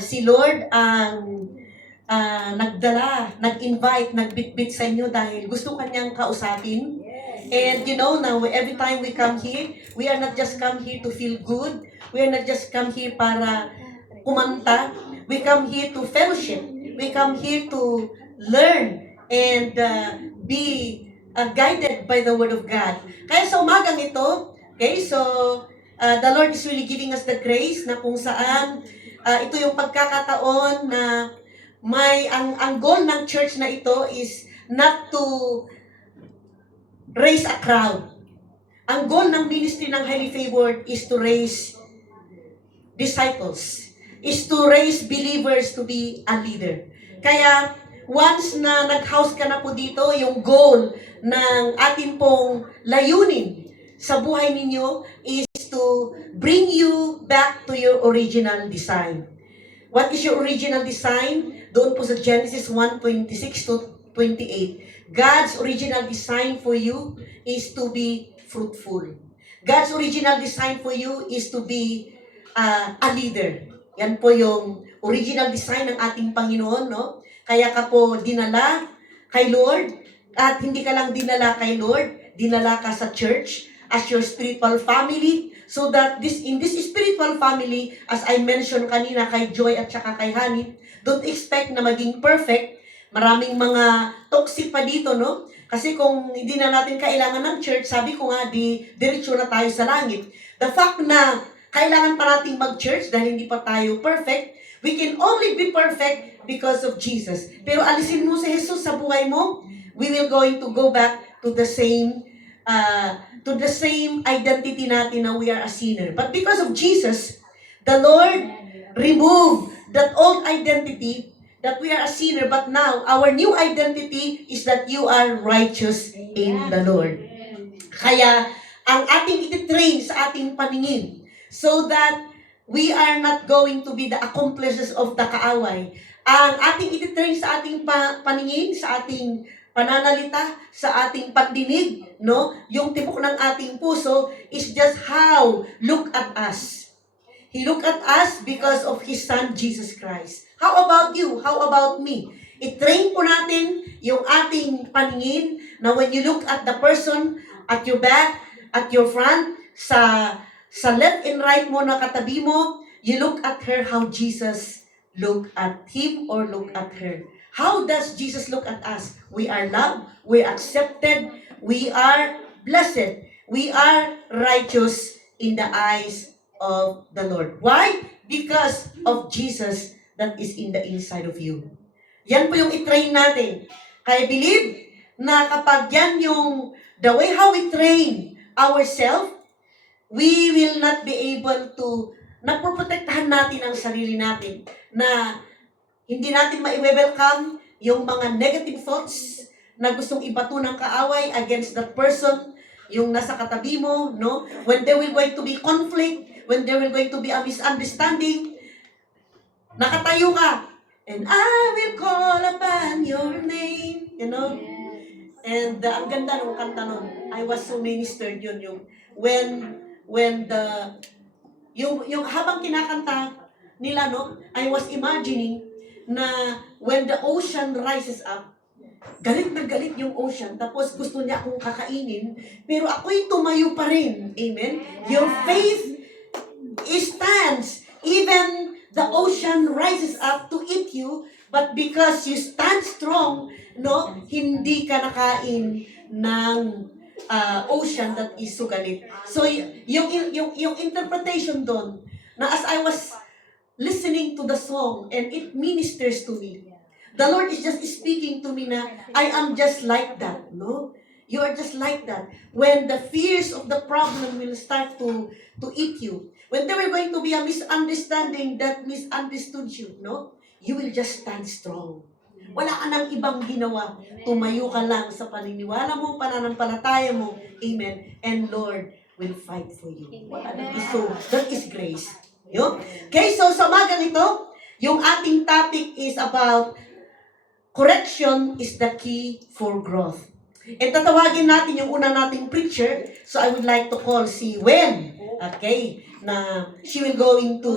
si Lord ang nag-invite, nagbitbit sa inyo dahil gusto kanyang kausapin. And you know, now every time we come here, we are not just come here to feel good. We are not just come here para kumanta. We come here to fellowship. We come here to learn and be guided by the Word of God. Kaya sa umagang ito, okay, so the Lord is really giving us the grace na kung saan ito yung pagkakataon na ang goal ng church na ito is not to raise a crowd. Ang goal ng ministry ng Highly Favored is to raise disciples, is to raise believers to be a leader. Kaya once na nag-house ka na po dito, yung goal ng atin pong layunin sa buhay ninyo is to bring you back to your original design. What is your original design? Doon po sa Genesis 1:26 to 28. God's original design for you is to be fruitful. God's original design for you is to be a leader. Yan po yung original design ng ating Panginoon, no? Kaya ka po dinala kay Lord, at hindi ka lang dinala kay Lord, dinala ka sa church as your spiritual family, so that in this spiritual family, as I mentioned kanina kay Joy at saka kay Honey, don't expect na maging perfect. Maraming mga toxic pa dito, no? Kasi kung hindi na natin kailangan ng church, sabi ko nga, diretso na tayo sa langit. The fact na kailangan pa natin mag-church dahil hindi pa tayo perfect, we can only be perfect because of Jesus. Pero alisin mo si Jesus sa buhay mo, we will going to go back to the same identity natin na we are a sinner. But because of Jesus, the Lord removed that old identity that we are a sinner, but now our new identity is that you are righteous in the Lord. Kaya ang ating ititrain sa ating paningin so that we are not going to be the accomplices of the kaaway. Ang ating ititrain sa ating paningin, sa ating pananalita, sa ating pandinig, no? Yung tibok ng ating puso is just how look at us. He looked at us because of His Son, Jesus Christ. How about you? How about me? I-train po natin yung ating paningin na when you look at the person at your back, at your front, sa left and right mo na katabi mo, you look at her how Jesus look at him or look at her. How does Jesus look at us? We are loved, we are accepted, we are blessed, we are righteous in the eyes of the Lord. Why? Because of Jesus that is in the inside of you. Yan po yung i-train natin. Kaya believe na kapag yan yung the way how we train ourselves, we will not be able to napoprotektahan natin ang sarili natin na hindi natin ma-welcome yung mga negative thoughts na gustong ibato ng kaaway against that person, yung nasa katabi mo, no? When there will going to be conflict, when there will going to be a misunderstanding, nakatayo ka, and I will call upon your name, you know? And ang ganda ng kanta nun. I was so ministered yun, yung yung habang kinakanta nila, no, I was imagining na when the ocean rises up, galit na galit yung ocean, tapos gusto niya akong kakainin, pero ako'y tumayo pa rin. Amen? Your faith stands, even the ocean rises up to eat you, but because you stand strong, no, hindi ka nakain ng ocean that is sugalit. So, yung interpretation doon, na as I was listening to the song, and it ministers to me, the Lord is just speaking to me na, I am just like that, no? You are just like that. When the fears of the problem will start to eat you, when there will going to be a misunderstanding that misunderstood you, no? You will just stand strong. Wala ka nang ibang ginawa. Tumayo ka lang sa paniniwala mo, pananampalataya mo. Amen. And Lord will fight for you. That is grace. Yun? Okay, so sa umagang ito, yung ating topic is about correction is the key for growth. And tatawagin natin yung una nating preacher. So I would like to call si Wen. Okay? Na she will going to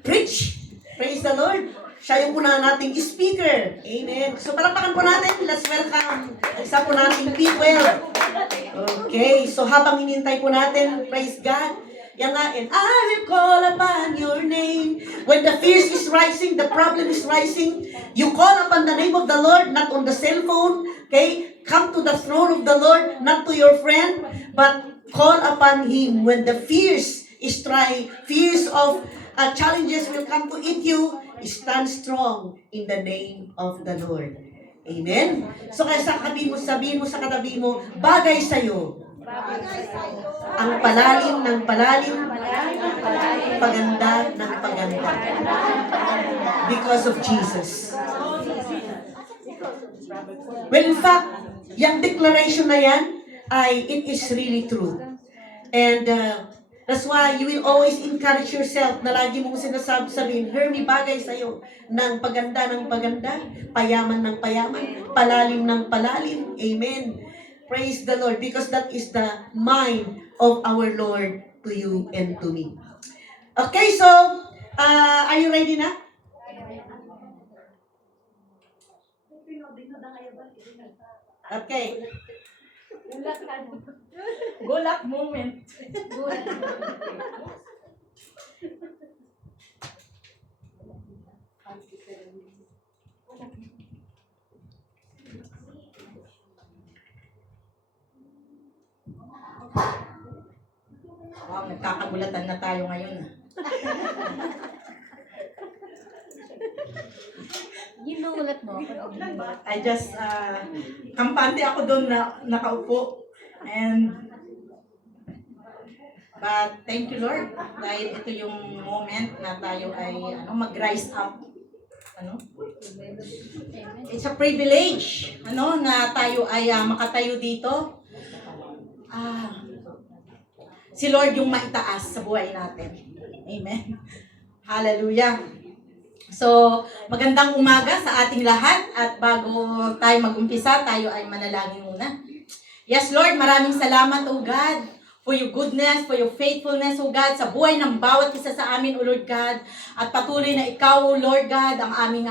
preach. Praise the Lord. Siya yung una nating speaker. Amen. So, palakpakan po natin. Let's welcome ang isa po nating people. Okay. So, habang hinintay po natin, praise God. Yan nga, and I will call upon your name. When the fears is rising, the problem is rising, you call upon the name of the Lord, not on the cell phone. Okay? Come to the throne of the Lord, not to your friend, but call upon Him. When the fears of challenges will come to eat you, stand strong in the name of the Lord. Amen? So kaya sabihin mo sa katabi mo, bagay sa'yo ang palalim ng palalim, paganda ng paganda. Because of Jesus. Well, in fact, yung declaration na yan, it is really true. And that's why you will always encourage yourself na lagi mong sabihin, Hermie, bagay sa'yo ng paganda, payaman ng payaman, palalim ng palalim. Amen. Praise the Lord, because that is the mind of our Lord to you and to me. Okay, so, are you ready na? Okay. Gulak moment. Wow, nagkakagulatan na tayo ngayon. Ginulat mo ako. I just, kampante ako doon na nakaupo. But thank you Lord, dahil ito yung moment na tayo ay mag-rise up. It's a privilege na tayo ay makatayo dito. Si Lord yung maitaas sa buhay natin. Amen. Hallelujah. So, magandang umaga sa ating lahat at bago tayo mag-umpisa, tayo ay manalangin muna. Yes, Lord, maraming salamat, O God, for your goodness, for your faithfulness, O God, sa buhay ng bawat isa sa amin, O Lord God. At patuloy na ikaw, O Lord God, ang aming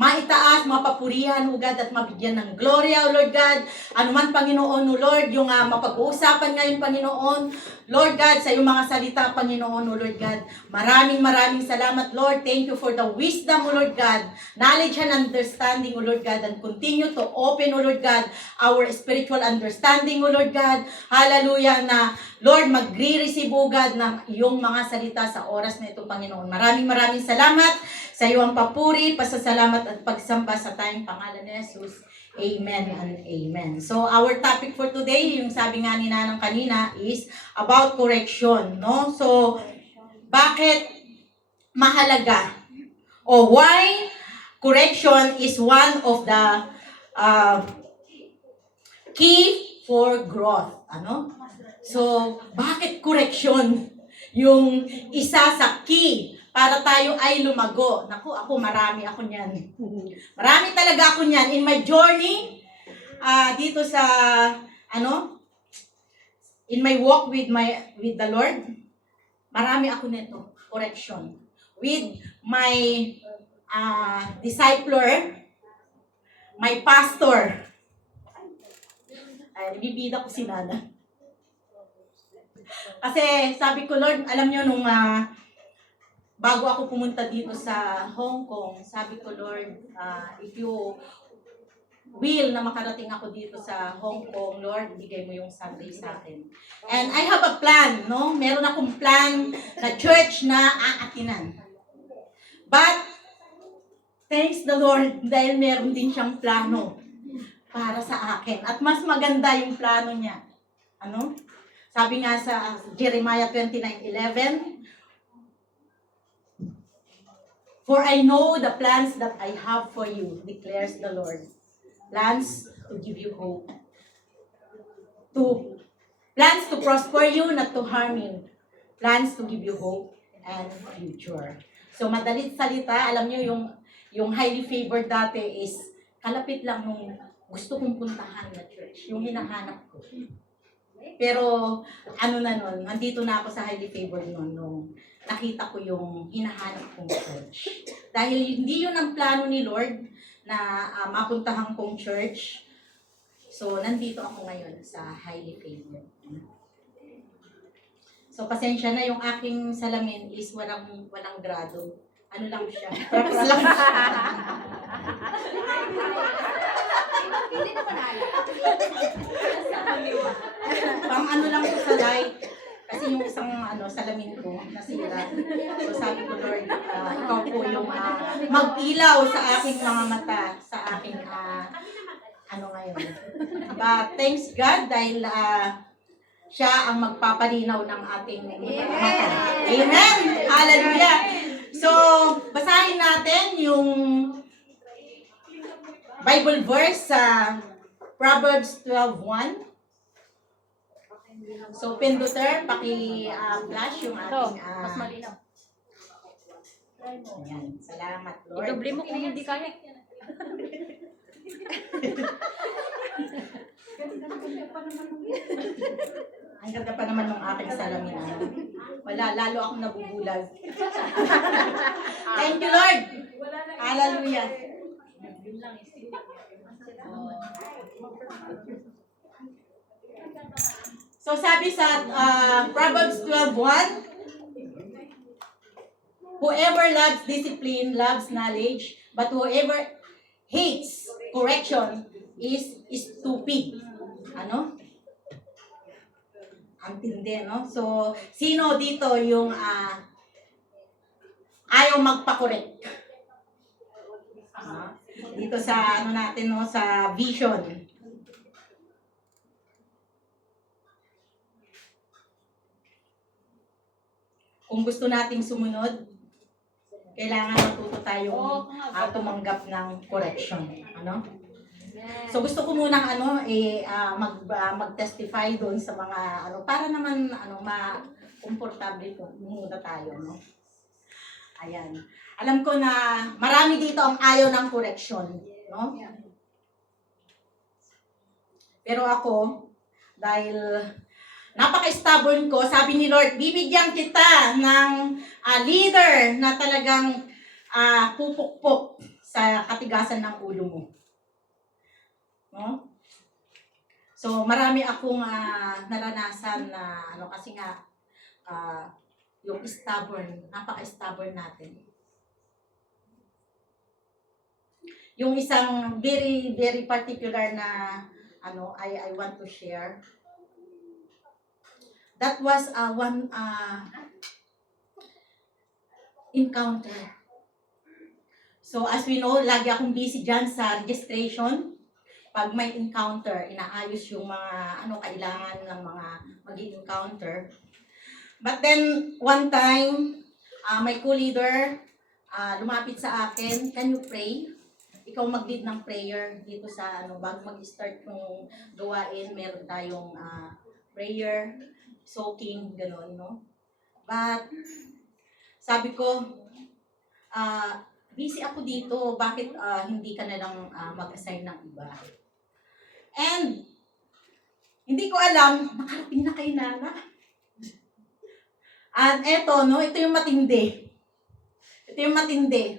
maitaas, mapapurihan, O God, at mabigyan ng gloria, O Lord God. Ano man, Panginoon, O Lord, yung mapag-uusapan ngayon, Panginoon, Lord God, sa iyong mga salita, Panginoon, O Lord God. Maraming salamat, Lord. Thank you for the wisdom, O Lord God, knowledge and understanding, O Lord God, and continue to open, O Lord God, our spiritual understanding, O Lord God. Hallelujah, na Lord, magre-receive, O God, ng iyong mga salita sa oras na ito, Panginoon. Maraming salamat sa iyong papuri, pasasalamat at pagsamba sa tayong pangalan ni Jesus. Amen and amen. So, our topic for today, yung sabi nga ni Nanang kanina, is about correction, no? So, bakit mahalaga? O why correction is one of the key for growth, So, bakit correction yung isa sa key para tayo ay lumago? Naku, marami ako niyan. Marami talaga ako niyan. In my journey, dito sa, in my walk with the Lord, marami ako nito, correction. With my discipler, my pastor. Ay, bibida ko si Nana. Kasi sabi ko, Lord, alam nyo, nung bago ako pumunta dito sa Hong Kong, sabi ko, Lord, if you will na makarating ako dito sa Hong Kong, Lord, bigay mo yung Sunday sa akin. And I have a plan, no? Meron akong plan na church na aatinan. But, thanks the Lord, dahil meron din siyang plano para sa akin. At mas maganda yung plano niya. Sabi nga sa Jeremiah 29:11, for I know the plans that I have for you, declares the Lord. Plans to give you hope. Plans to prosper you, not to harm you. Plans to give you hope and future. So, madalit salita, alam nyo, yung highly favored dati is kalapit lang nung gusto kong puntahan na church. Yung hinahanap ko. Pero, nandito na ako sa highly favored nung nakita ko yung hinahanap kong church. Dahil hindi yun ang plano ni Lord na mapuntahan kong church. So, nandito ako ngayon sa Highly Favored. So, pasensya na yung aking salamin is walang grado. Ano lang siya? Props lang siya. Hindi naman alam. Pang ano lang ko sa light. Kasi yung isang salamin ko nasira. So sabi ko, Lord, ikaw po yung mag-ilaw sa aking mga mata, sa aking ngayon. But thanks God dahil siya ang magpapalinaw ng ating mata. Amen! Hallelujah! So, basahin natin yung Bible verse sa Proverbs 12:1. So, Pinduter, paki-flash yung Ito, ating... mas malinaw. Ayan. Salamat, Lord. Idoble mo kung hindi kaya. Ang ganda pa naman ng aking salamin. Wala, lalo akong nabubulag. Thank you, Lord. Hallelujah. So sabi sa Proverbs 12:1, whoever loves discipline loves knowledge, but whoever hates correction is stupid. Ano? Ang tindi, no? So, sino dito yung ayaw magpa-correct? Dito sa natin, no, sa vision. Kung gusto nating sumunod, kailangan matuto tayong tumanggap ng correction. Ano? So gusto ko munang mag-testify doon sa mga para naman komportable po muna tayo, no. Ayan. Alam ko na marami dito ang ayaw ng correction, no? Pero ako, dahil napaka-stubborn ko, sabi ni Lord, bibigyan kita ng leader na talagang pupukpok sa katigasan ng ulo mo. No? So, marami akong naranasan na kasi nga yung stubborn, napaka-stubborn natin. Yung isang very, very particular na I want to share. That was one encounter. So, as we know, lagi akong busy dyan sa registration. Pag may encounter, inaayos yung mga kailangan ng mga mag-encounter. But then, one time, my co-leader lumapit sa akin, can you pray? Ikaw mag-lead ng prayer dito sa bago mag-start yung gawain, meron tayong prayer, soaking, gano'n, no? But, sabi ko, busy ako dito, bakit hindi ka na lang mag-assign ng iba? And, hindi ko alam, nakarating na kay Nana. At eto, no, ito yung matindi. Ito yung matindi.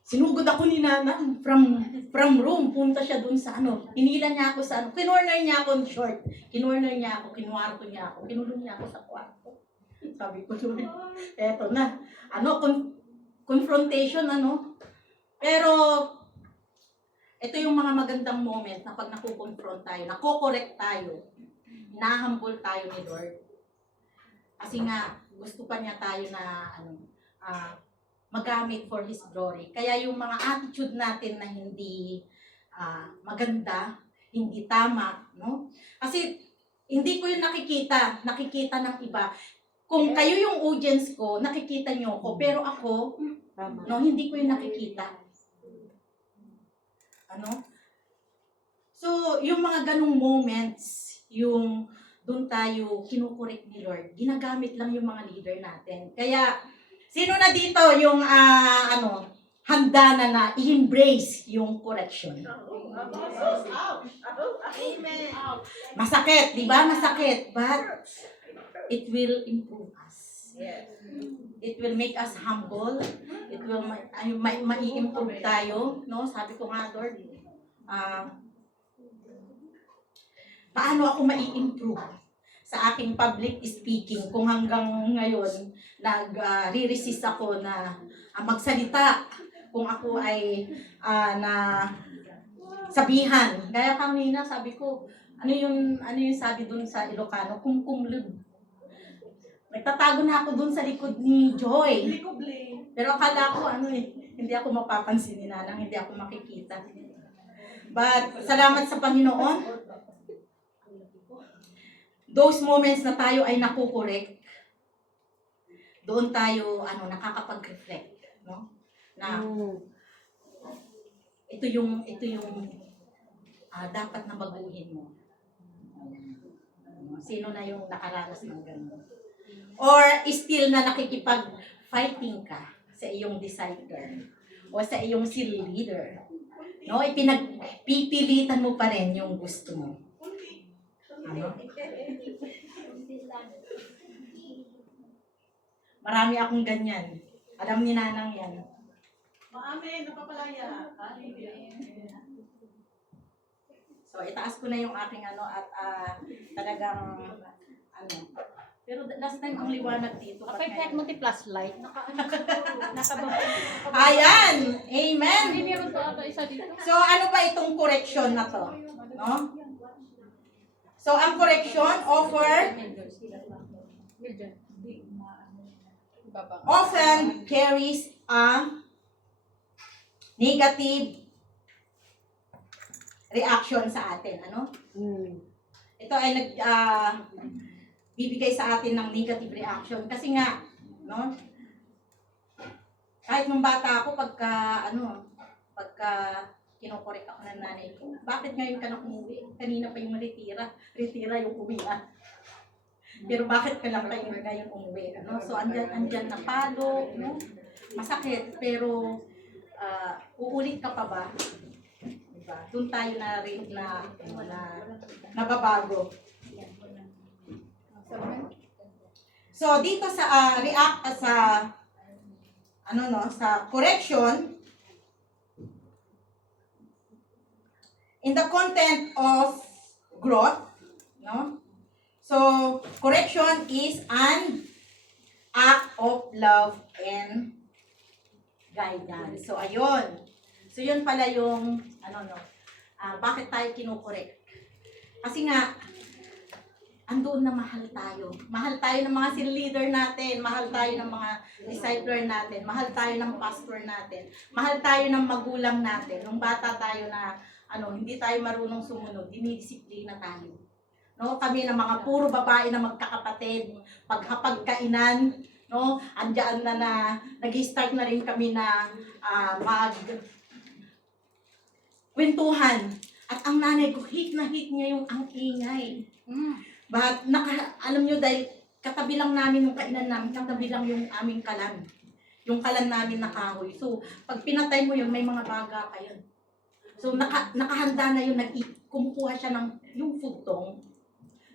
Sinugod ako ni Nana from room, punta siya dun sa hinila niya ako sa kinorner niya ako short. Kinorner niya ako, kinwarto niya ako, kinulong niya ako sa kwarto. Sabi ko, eto na. Confrontation, Pero, ito yung mga magandang moment na pag nakukonfront tayo, nako-correct tayo, nahambol tayo ni Lord. Kasi nga, gusto pa niya tayo na, magamit for His glory. Kaya yung mga attitude natin na hindi maganda, hindi tama, no? Kasi hindi ko yung nakikita ng iba. Kung kayo yung audience ko, nakikita nyo ko, pero ako, hindi ko yung nakikita. So, yung mga ganong moments, yung doon tayo kinukorek ni Lord, ginagamit lang yung mga leader natin. Kaya, sino na dito yung handa na i-embrace yung correction? Amen. Masakit, di ba? Masakit, but it will improve us. It will make us humble. It will mai-improve tayo, no? Sabi ko nga, Lord, paano ako mai-improve sa aking public speaking kung hanggang ngayon nag-re-resist ako na magsalita kung ako ay na sabihan. Gaya kanina sabi ko, ano yung sabi dun sa Ilocano, kumkumlud. Nagtatago na ako dun sa likod ni Joy. Pero akala ko hindi ako mapapansin ni Nanang, hindi ako makikita. But salamat sa Panginoon. Those moments na tayo ay nakukorek, doon tayo nakakapag-reflect, no? Na ito yung dapat na baguhin mo. Sino na yung nakaranas ng ganun? Or still na nakikipag-fighting ka sa iyong disciple o sa iyong seal leader. No, ipinagpipilitan mo pa rin yung gusto mo. Marami akong ganyan. Alam ni Nanang yan. Amen, napapalaya. So, itaas ko na yung aking at talagang Pero last time ang liwanag dito. Kapag kahit mo plus light, Ayan! Amen! Hindi meron to ata isa dito. So, ano ba itong correction na to? No? So, ang correction often carries a negative reaction sa atin. Ito ay bibigay sa atin ng negative reaction. Kasi nga, no? Kahit nung bata ako, pagka kinokorek ako ng nanay ko, bakit ngayon ka na umuwi? Kanina pa yung retira yung uwian. Pero bakit ka lang tayo ngayon umuwi? So, andyan na palo, no? Masakit, pero uulit ka pa ba? Diba? Doon tayo na nababago. So, dito sa sa correction, in the content of growth, no? So, correction is an act of love and guidance. So, ayun. So, yun pala yung, bakit tayo kinukorek? Kasi nga, andoon na mahal tayo. Mahal tayo ng mga seal leader natin, mahal tayo ng mga discipler natin, mahal tayo ng pastor natin, mahal tayo ng magulang natin. Nung bata tayo na, hindi tayo marunong sumunod, dinidisiplina tayo. No, kami ng mga puro babae na magkakapatid, paghapagkainan, no, andiyan na nag-start na rin kami na kwentuhan. At ang nanay ko, hit niya yung ang ingay. But, alam nyo, dahil katabi lang namin yung kainan namin, katabi lang yung aming kalan. Yung kalan namin na kahoy. So, pag pinatay mo yun, may mga baga pa yun. So, nakahanda na yun, kumukuha siya ng yung futong.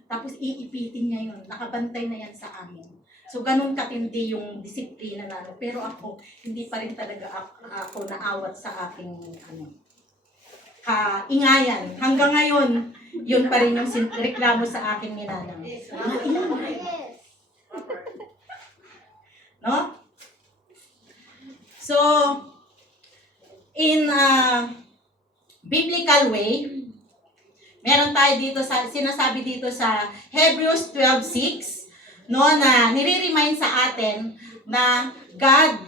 Tapos, iipitin niya yun. Nakabantay na yan sa amin. So, ganun katindi yung disiplina na. Pero ako, hindi pa rin talaga ako naawat sa aking, kaingayan. Hanggang ngayon, yun pa rin yung reklamo sa akin ni Nanang. No? So, in biblical way, meron tayo dito sinasabi dito sa Hebrews 12:6, no, na nire-remind sa atin na God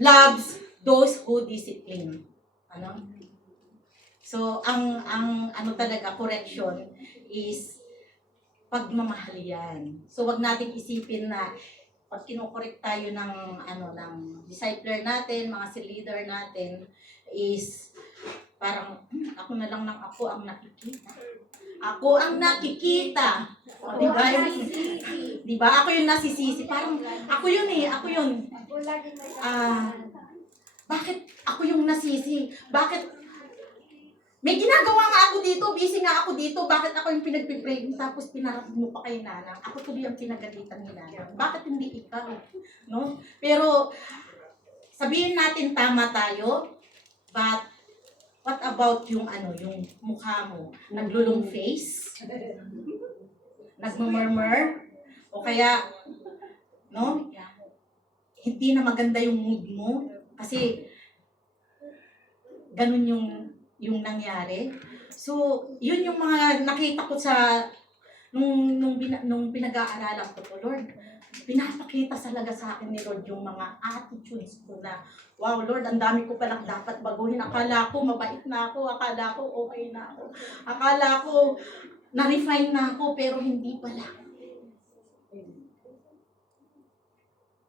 loves those who discipline. So, ang talaga, correction is pagmamahal yan. So, wag nating isipin na pag kinokorek tayo ng discipler natin, mga leader natin, is parang, ako na lang ako ang nakikita. Ako ang nakikita. O, diba? Diba? Ako yung nasisisi. Parang, ako yun. Bakit ako yung nasisi? Bakit May ginagawa nga ako dito, busy nga ako dito, bakit ako yung pinagpipray mo, tapos pinarating mo pa kay Nanang? Ako tuloy ang pinagalitan ni Nanang. Bakit hindi ikaw? No? Pero, sabihin natin tama tayo, but what about yung yung mukha mo? Naglulong face? Nagmumurmur? O kaya, no? Hindi na maganda yung mood mo? Kasi, ganun yung nangyari. So, yun yung mga nakita ko sa nung pinag-aaralan ko to, Lord. Pinapakita talaga sa akin ni Lord yung mga attitudes ko na, wow, Lord, ang dami ko palang dapat baguhin. Akala ko mabait na ako, akala ko okay na ako. Akala ko na-refine na ako, pero hindi pala.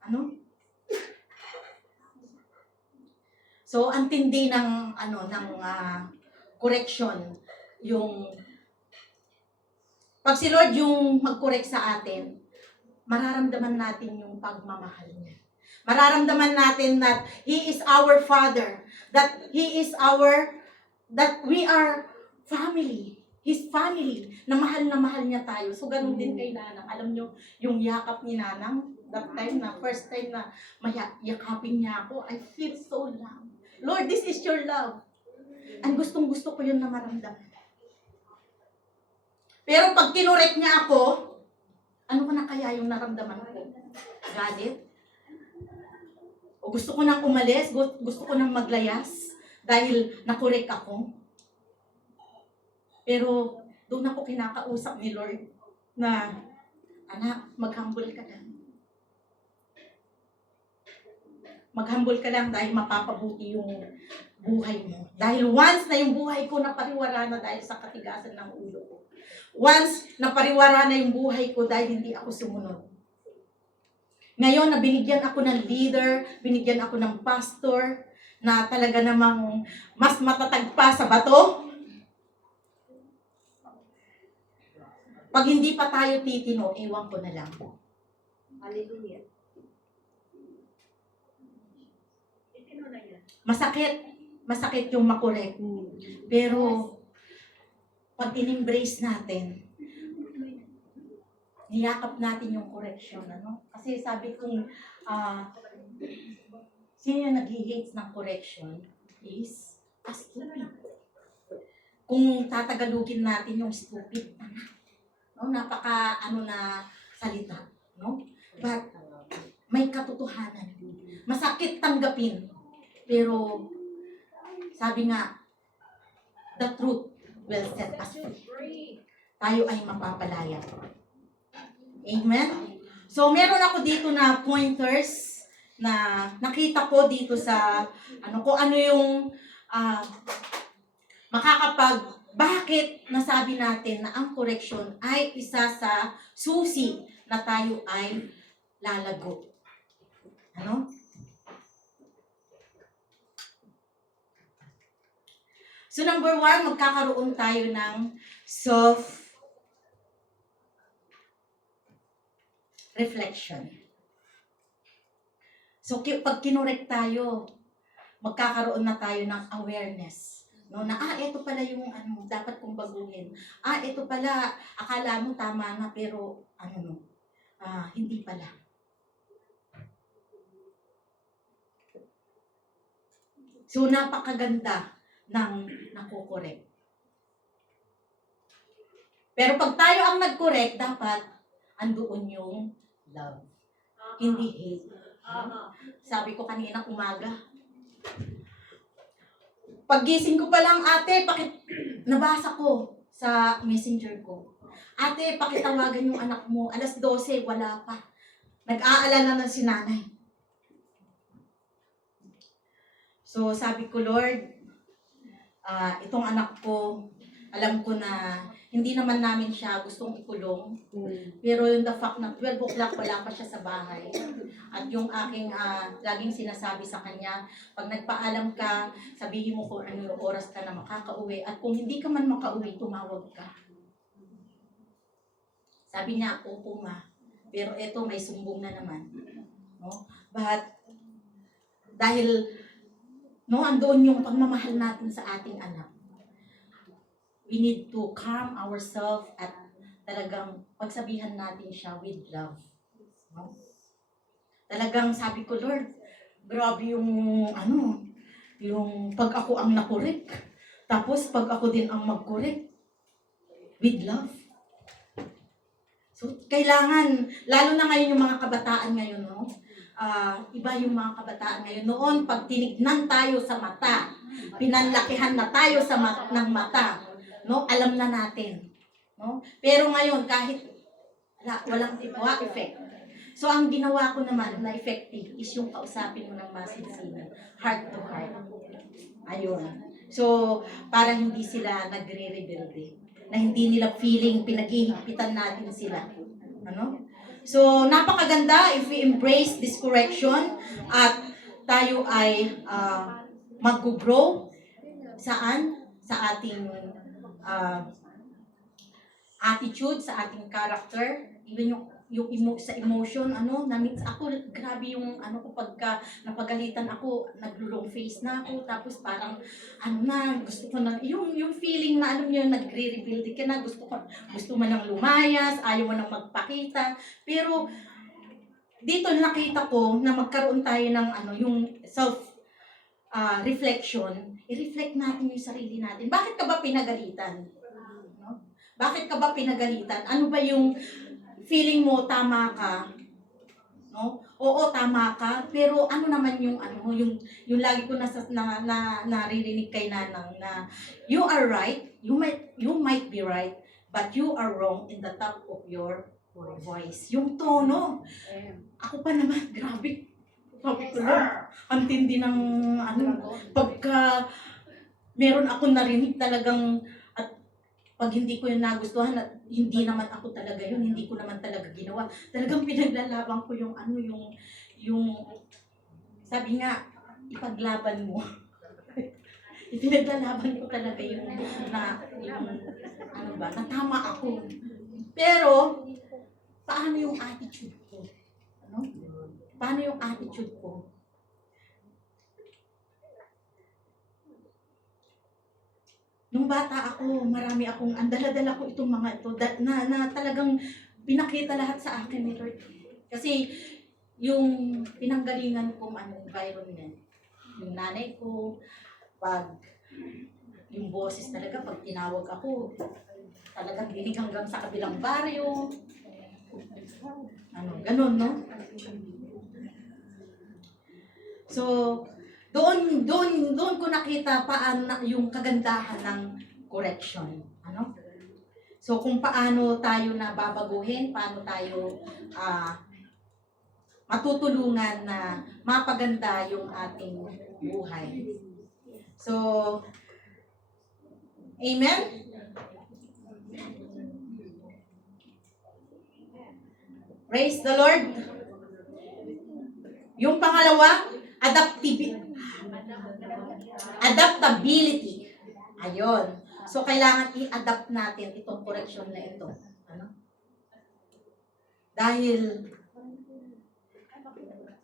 Ano? So, ang tindi ng correction, yung pag si Lord yung mag-correct sa atin, mararamdaman natin yung pagmamahal niya. Mararamdaman natin that He is our Father, that we are family, His family, na mahal niya tayo. So, ganun din kay Nanang. Alam nyo, yung yakap ni Nanang, that time na, first time na yakapin niya ako, I feel so loved. Lord, this is your love. Ang gustong-gusto ko yun na maramdaman. Pero pag kinurek niya ako, ano ko na kaya yung naramdaman ko? Galit? O gusto ko nang umalis? Gusto ko nang maglayas? Dahil nakurek ako? Pero doon ako kinakausap ni Lord na, anak, mag-humble ka lang. Mag-humble ka lang dahil mapapabuti yung buhay mo. Dahil once na yung buhay ko napariwara na dahil sa katigasan ng ulo ko. Once napariwara na yung buhay ko dahil hindi ako sumunod. Ngayon na binigyan ako ng leader, binigyan ako ng pastor, na talaga namang mas matatag pa sa bato. Pag hindi pa tayo titino, ewan ko na lang. Hallelujah. Masakit yung makorek. Pero, pag in-embrace natin, niyakap natin yung correction, ano? Kasi sabi kong, sino yung nag-hates ng correction is a stupid. Kung tatagalugin natin yung stupid, no? Napaka, na salita, no? But, may katotohanan. Masakit tanggapin. Pero, sabi nga, the truth will set us free. Tayo ay mapapalaya. Amen? So, meron ako dito na pointers na nakita ko dito sa, kung ano yung bakit nasabi natin na ang correction ay isa sa susi na tayo ay lalago. Ano? So, number 1, magkakaroon tayo ng self-reflection. So, pag kinurek tayo, magkakaroon na tayo ng awareness. No? Na, ito pala yung dapat kong baguhin. Ito pala, akala mo tama na, pero hindi pala. So, napakaganda ng nakukorek. Pero pag tayo ang nag-correct, dapat andoon yung love. Hindi hate. Sabi ko kanina umaga. Paggising ko pa lang, ate, nabasa ko sa messenger ko. Ate, pakitawagan yung anak mo. 12:00, wala pa. Nag-aalala na si nanay. So, sabi ko, Lord, itong anak ko, alam ko na hindi naman namin siya gustong ikulong. Pero yung the fact na 12 o'clock wala pa siya sa bahay. At yung aking laging sinasabi sa kanya, pag nagpaalam ka, sabihin mo kung ano yung oras ka na makakauwi. At kung hindi ka man makauwi, tumawag ka. Sabi niya, opo ma. Pero eto, may sumbong na naman. No? But, dahil andoon yung pagmamahal natin sa ating anak. we need to calm ourselves at talagang pagsabihan natin siya with love. No? Talagang sabi ko, Lord, grabe yung yung pag ako ang nakorek, tapos pag ako din ang magkorek, with love. So, kailangan, lalo na ngayon yung mga kabataan ngayon, no? Iba yung mga kabataan ngayon. Noon, pag tinignan tayo sa mata, pinanlakihan na tayo ng mata, no? Alam na natin. No? Pero ngayon, kahit walang effect. So, ang ginawa ko naman na effective is yung kausapin mo ng masinsinan, heart to heart. Ayun. So, para hindi sila nagre-rebelde, na hindi nila feeling pinaghihigpitan natin sila. Ano? So, napakaganda if we embrace this correction at tayo ay mag-grow saan? Sa ating attitude, sa ating character, even sa emotion, ako, grabe yung ko pagka napagalitan ako, naglo-long face na ako, tapos parang, gusto ko na, yung feeling na, nagre-rebuild ka na, gusto mo nang lumayas, ayaw mo nang magpakita, pero, dito nakita ko na magkaroon tayo ng, yung reflection, i-reflect natin yung sarili natin. Bakit ka ba pinagalitan? No? Bakit ka ba pinagalitan? Ano ba yung feeling mo tama ka, no? Oo, tama ka, pero ano naman yung yung lagi ko naririnig kay Nanang na you are right, you might be right, but you are wrong in the top of your voice. Yung tono. Ako pa naman, grabe. Sabi ko lang, ang tindi ng pagka meron akong narinig talagang pag hindi ko yung nagustuhan at hindi naman ako talaga yun, hindi ko naman talaga ginawa. Talagang pinaglalaban ko yung sabi nga, ipaglaban mo. Ipinaglalaban ko talaga yung na tama ako. Pero, paano yung attitude ko? Paano yung attitude ko? Nung bata ako, marami akong, dala-dala ko itong mga ito, na talagang pinakita lahat sa akin ni Lord. Kasi, yung pinanggalingan kong environment, yung nanay ko, yung boses talaga, pag tinawag ako, talagang dinig hanggang sa kabilang baryo. Ganun, no? So, doon ko nakita paano yung kagandahan ng correction. So, kung paano tayo nababaguhin, paano tayo matutulungan na mapaganda yung ating buhay. So, amen? Praise the Lord. Yung pangalawa, adaptability. Ayun. So, kailangan i-adapt natin itong correction na ito. Dahil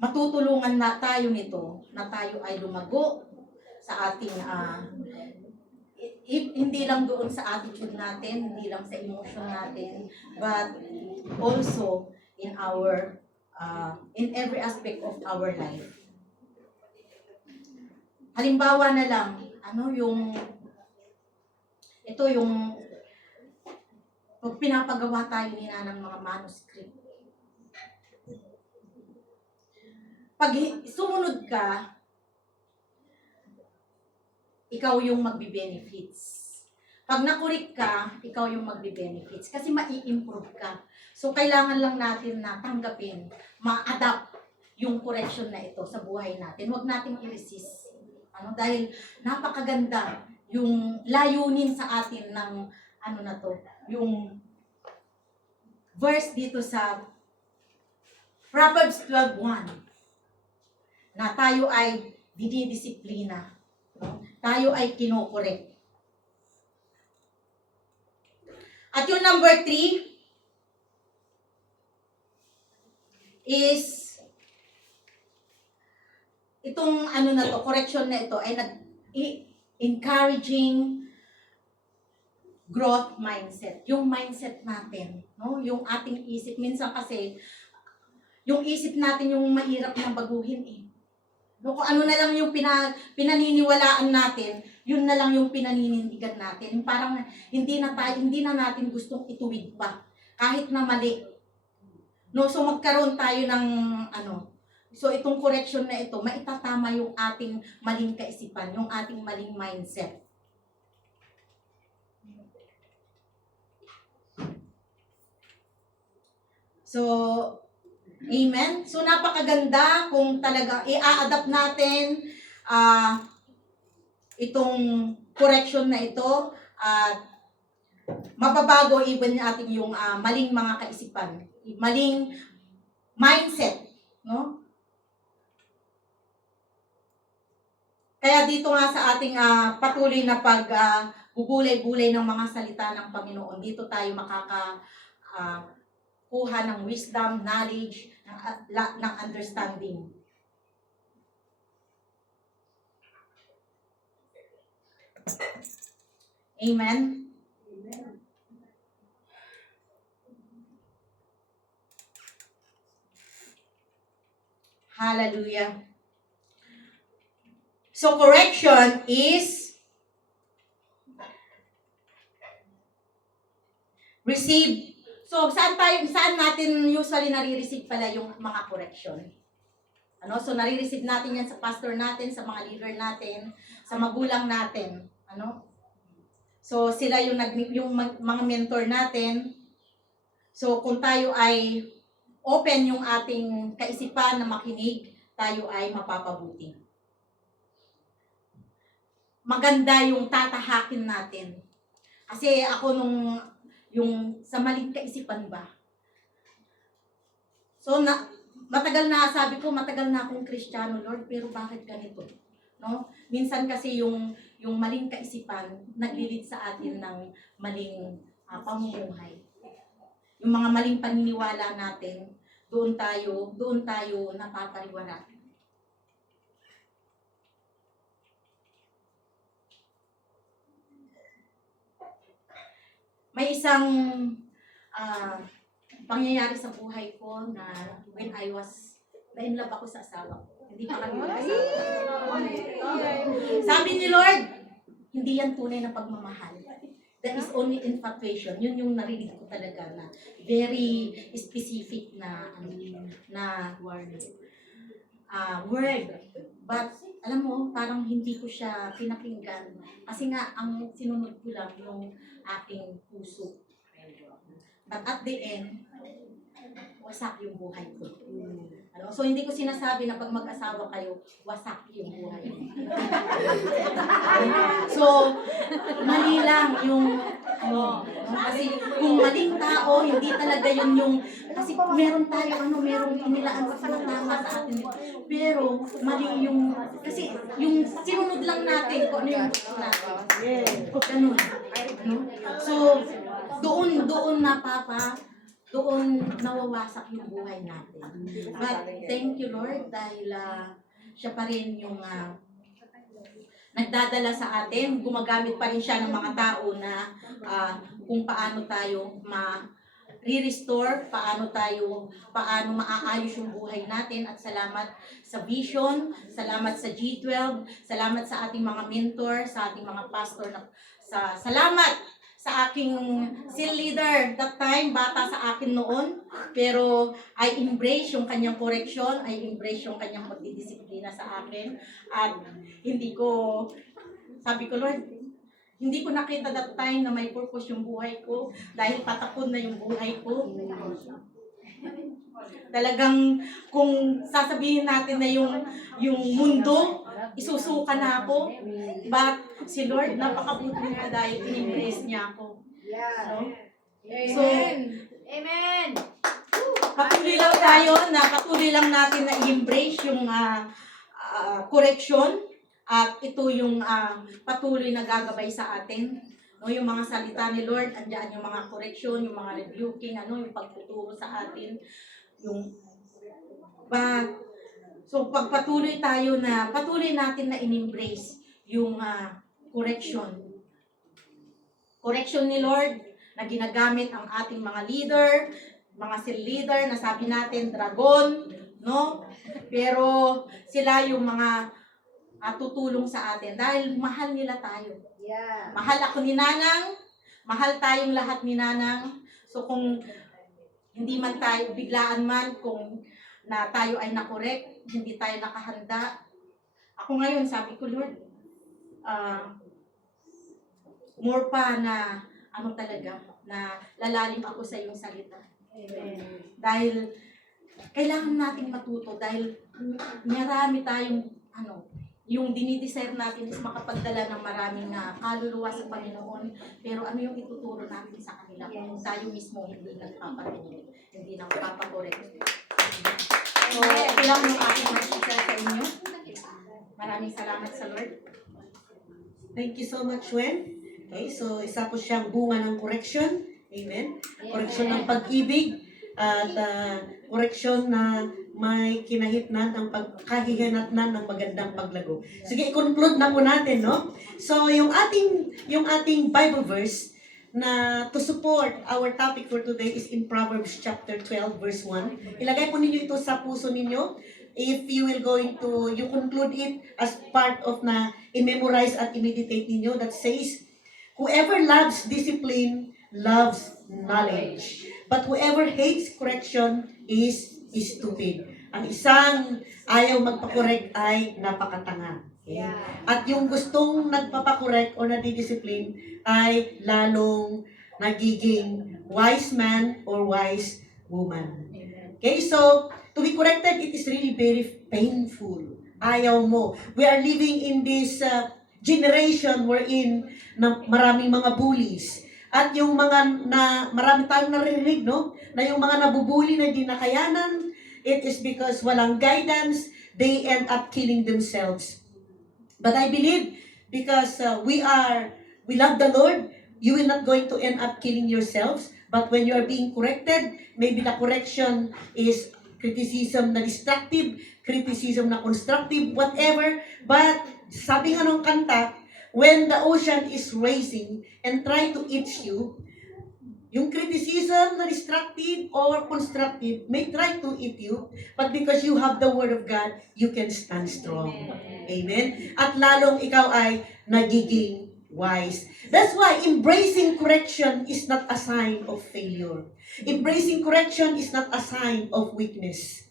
matutulungan na tayo nito, na tayo ay lumago sa ating, hindi lang doon sa attitude natin, hindi lang sa emotion natin, but also in every aspect of our life. Halimbawa na lang, pag pinapagawa tayo nila ng mga manuscript. Pag sumunod ka, ikaw yung magbe-benefits. Pag nakurik ka, ikaw yung magbe-benefits. Kasi mai-improve ka. So, kailangan lang natin na tanggapin, ma-adapt yung correction na ito sa buhay natin. Huwag natin i-resist. Dahil napakaganda yung layunin sa atin ng yung verse dito sa Proverbs 12:1 na tayo ay dinidisiplina. Tayo ay kinokorek. At yung number 3 is itong correction na ito ay encouraging growth mindset. Yung mindset natin, no? Yung ating isip. Minsan kasi, yung isip natin yung mahirap na baguhin eh. No, kung ano na lang yung pinaniniwalaan natin, yun na lang yung pinaninindigan natin. Parang hindi na natin gustong ituwid pa. Kahit na mali. No, so magkaroon tayo ng so itong correction na ito, maitatama yung ating maling kaisipan, yung ating maling mindset. So, amen? So, napakaganda kung talaga i-adapt natin itong correction na ito at mababago even natin yung maling mga kaisipan, maling mindset, no? Kaya dito nga sa ating patuloy na pagbubulay-bulay ng mga salita ng Panginoon, dito tayo kuha ng wisdom, knowledge, ng understanding. Amen? Hallelujah. So correction is receive. So saan natin usually nare-receive pala yung mga correction? So nare-receive natin yan sa pastor natin, sa mga leader natin, sa magulang natin, So sila yung mga mentor natin. So kung tayo ay open yung ating kaisipan na makinig, tayo ay mapapabuti. Maganda yung tatahakin natin. Kasi ako yung sa maling kaisipan ba. So matagal na akong Kristiyano, Lord, pero bakit ganito? No? Minsan kasi yung maling kaisipan naglilid sa atin ng maling pamumuhay. Yung mga maling paniniwala natin, doon tayo napapariwara. May isang pangyayari sa buhay ko na when I was na-inlove ako sa asawa ko. Hindi pa kami mag-asawa. Sabi ni Lord, hindi yan tunay na pagmamahal. That is only infatuation. Yun yung narinig ko talaga na very specific na word. But alam mo, parang hindi ko siya pinakinggan. Kasi nga, ang sinunod ko lang yung aking puso. But at the end, wasak yung buhay ko. So, hindi ko sinasabi na pag mag-asawa kayo, wasak yung buhay. So, mali lang yung, kasi kung maling tao, hindi talaga yun yung, kasi meron merong inilaan sa tama sa atin. Pero, mali yung, kasi yung sinunod lang natin, kung ano yung gusto natin. Ganun. So, doon nawawasak yung buhay natin. But thank you, Lord, dahil siya pa rin yung nagdadala sa atin. Gumagamit pa rin siya ng mga tao na kung paano tayo re-restore, paano maaayos yung buhay natin. At salamat sa Vision, salamat sa G12, salamat sa ating mga mentor, sa ating mga pastor, salamat sa aking seal leader that time, bata sa akin noon, pero I embrace yung kanyang correction, I embrace yung kanyang pagdidisiplina sa akin, at sabi ko, Lord, hindi ko nakita that time na may purpose yung buhay ko, dahil patapon na yung buhay ko. Talagang kung sasabihin natin na yung mundo, isusuka na ako. But si Lord, napakabuti niya dahil in-embrace niya ako. So, Amen! patuloy lang natin na i-embrace yung correction, at ito yung patuloy na gagabay sa atin. Yung mga salita ni Lord, andyan yung mga correction, yung mga rebuking, yung pagtuturo sa atin. So patuloy natin na in-embrace yung correction. correction ni Lord na ginagamit ang ating mga leader, mga cell leader na sabi natin dragon, no? Pero sila yung mga tutulong sa atin dahil mahal nila tayo. Yeah. Mahal ako ni Nanang, mahal tayong lahat ni Nanang. So kung hindi man tayo, biglaan man kung na tayo ay nakorek, hindi tayo nakahanda. Ako ngayon, sabi ko, Lord, more pa na ano talaga, na lalalim ako sa iyong salita. Amen. Dahil kailangan nating matuto dahil marami tayong yung dinidesire natin is makapagdala ng maraming kaluluwa sa Panginoon. Pero ano yung ituturo natin sa kanila kung tayo mismo hindi nagpapatuloy, hindi nagpapakorek. So, ito lang yung aking message sa inyo. Maraming salamat sa Lord. Thank you so much, Wen. Okay, so isa po siyang bunga ng correction. Amen. Correction ng pag-ibig at correction na may kinahitnan ng pagkahihinatnan ng magandang paglago. Sige, i-conclude na po natin, no? So, yung ating Bible verse na to support our topic for today is in Proverbs chapter 12 verse 1. Ilagay po ninyo ito sa puso ninyo. If you will you conclude it as part of na i-memorize at i-meditate ninyo that says, whoever loves discipline loves knowledge. But whoever hates correction is stupid. Ang isang ayaw magpakorek ay napakatanga. Okay? At yung gustong nagpapakorek o nadidiscipline ay lalong nagiging wise man or wise woman. Okay, so to be corrected, it is really very painful. Ayaw mo. We are living in this generation wherein na maraming mga bullies. At yung mga marami tayong naririnig, no? Na yung mga nabubuli na di nakayanan, it is because walang guidance, they end up killing themselves. But I believe because we love the Lord, you will not going to end up killing yourselves. But when you are being corrected, maybe the correction is criticism na destructive, criticism na constructive, whatever. But sabi nga nung kanta, when the ocean is racing and try to eat you, yung criticism na destructive or constructive may try to eat you, but because you have the Word of God, you can stand strong. Amen? At lalong ikaw ay nagiging wise. That's why embracing correction is not a sign of failure. Embracing correction is not a sign of weakness.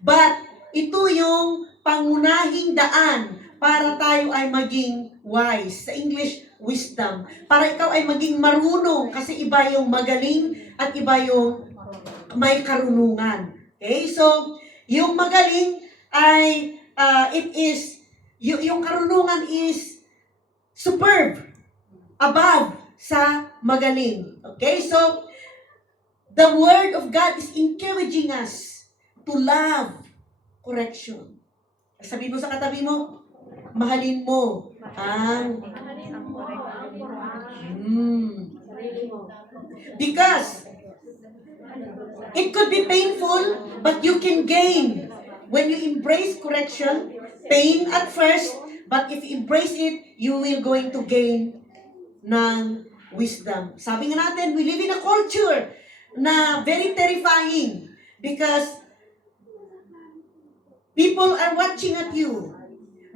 But ito yung pangunahing daan para tayo ay maging wise. Sa English, wisdom. Para ikaw ay maging marunong kasi iba yung magaling at iba yung may karunungan. Okay? So, yung magaling ay yung karunungan is superb, above sa magaling. Okay? So, the Word of God is encouraging us to love correction. Sabi mo sa katabi mo, mahalin mo ang because it could be painful, but you can gain when you embrace correction. Pain at first, but if you embrace it, you will going to gain ng wisdom. Sabi nga natin, we live in a culture na very terrifying because people are watching at you.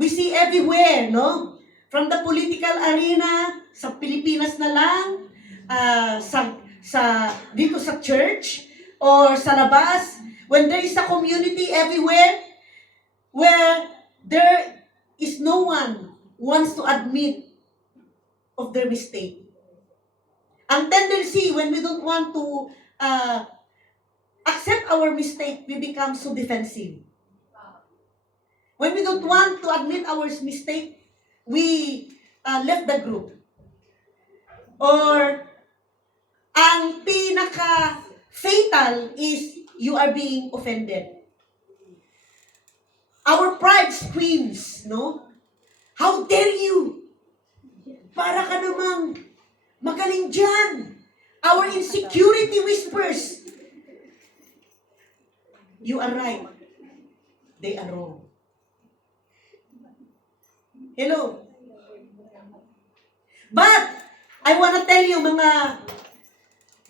We see everywhere, no? From the political arena, sa Pilipinas na lang, dito sa church, or sa labas, when there is a community everywhere, where there is no one wants to admit of their mistake. Ang tendency, when we don't want to accept our mistake, we become so defensive. When we don't want to admit our mistake, we left the group. Or, ang pinaka-fatal is you are being offended. Our pride screams, no? How dare you? Para ka namang magaling dyan. Our insecurity whispers, you are right. They are wrong. Hello? But, I want to tell you, mga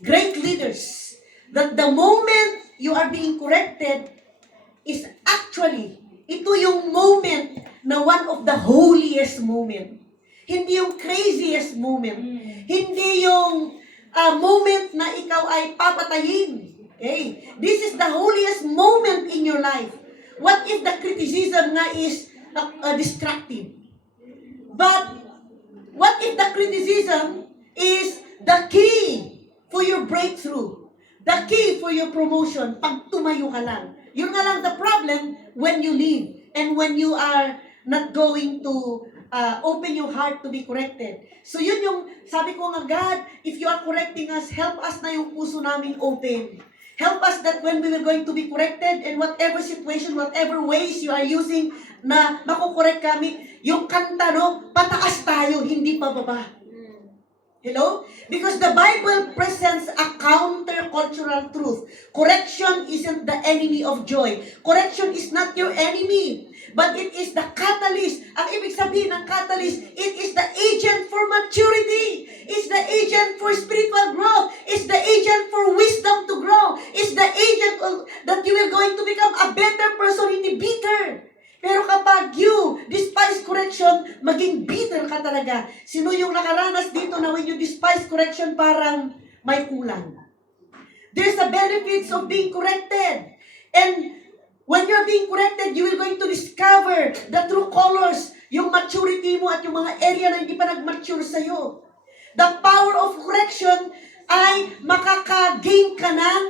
great leaders, that the moment you are being corrected is actually, ito yung moment na one of the holiest moment. Hindi yung craziest moment. Hindi yung moment na ikaw ay papatayin. Okay? This is the holiest moment in your life. What if the criticism nga is destructive? But what if the criticism is the key for your breakthrough? The key for your promotion? Pag tumayo ka lang. Yun nga lang the problem when you leave and when you are not going to open your heart to be corrected. So yun yung, sabi ko nga, God, if you are correcting us, help us na yung puso namin open. Help us that when we were going to be corrected in whatever situation, whatever ways you are using na makukorek kami, yung kanta, no, pataas tayo, hindi pababa. Hello? Because the Bible presents a counter-cultural truth. Correction isn't the enemy of joy. Correction is not your enemy. But it is the catalyst. Ang ibig sabihin ng catalyst, it is the agent for maturity. It's the agent for spiritual growth. It's the agent for wisdom to grow. It's the agent that you are going to become a better person, hindi bitter. Pero kapag you despise correction, maging bitter ka talaga. Sino yung nakaranas dito na when you despise correction, parang may kulang? There's a benefits of being corrected. And when you're being corrected, you will going to discover the true colors, yung maturity mo at yung mga area na hindi pa nag-mature sa'yo. The power of correction ay makaka-gain ka ng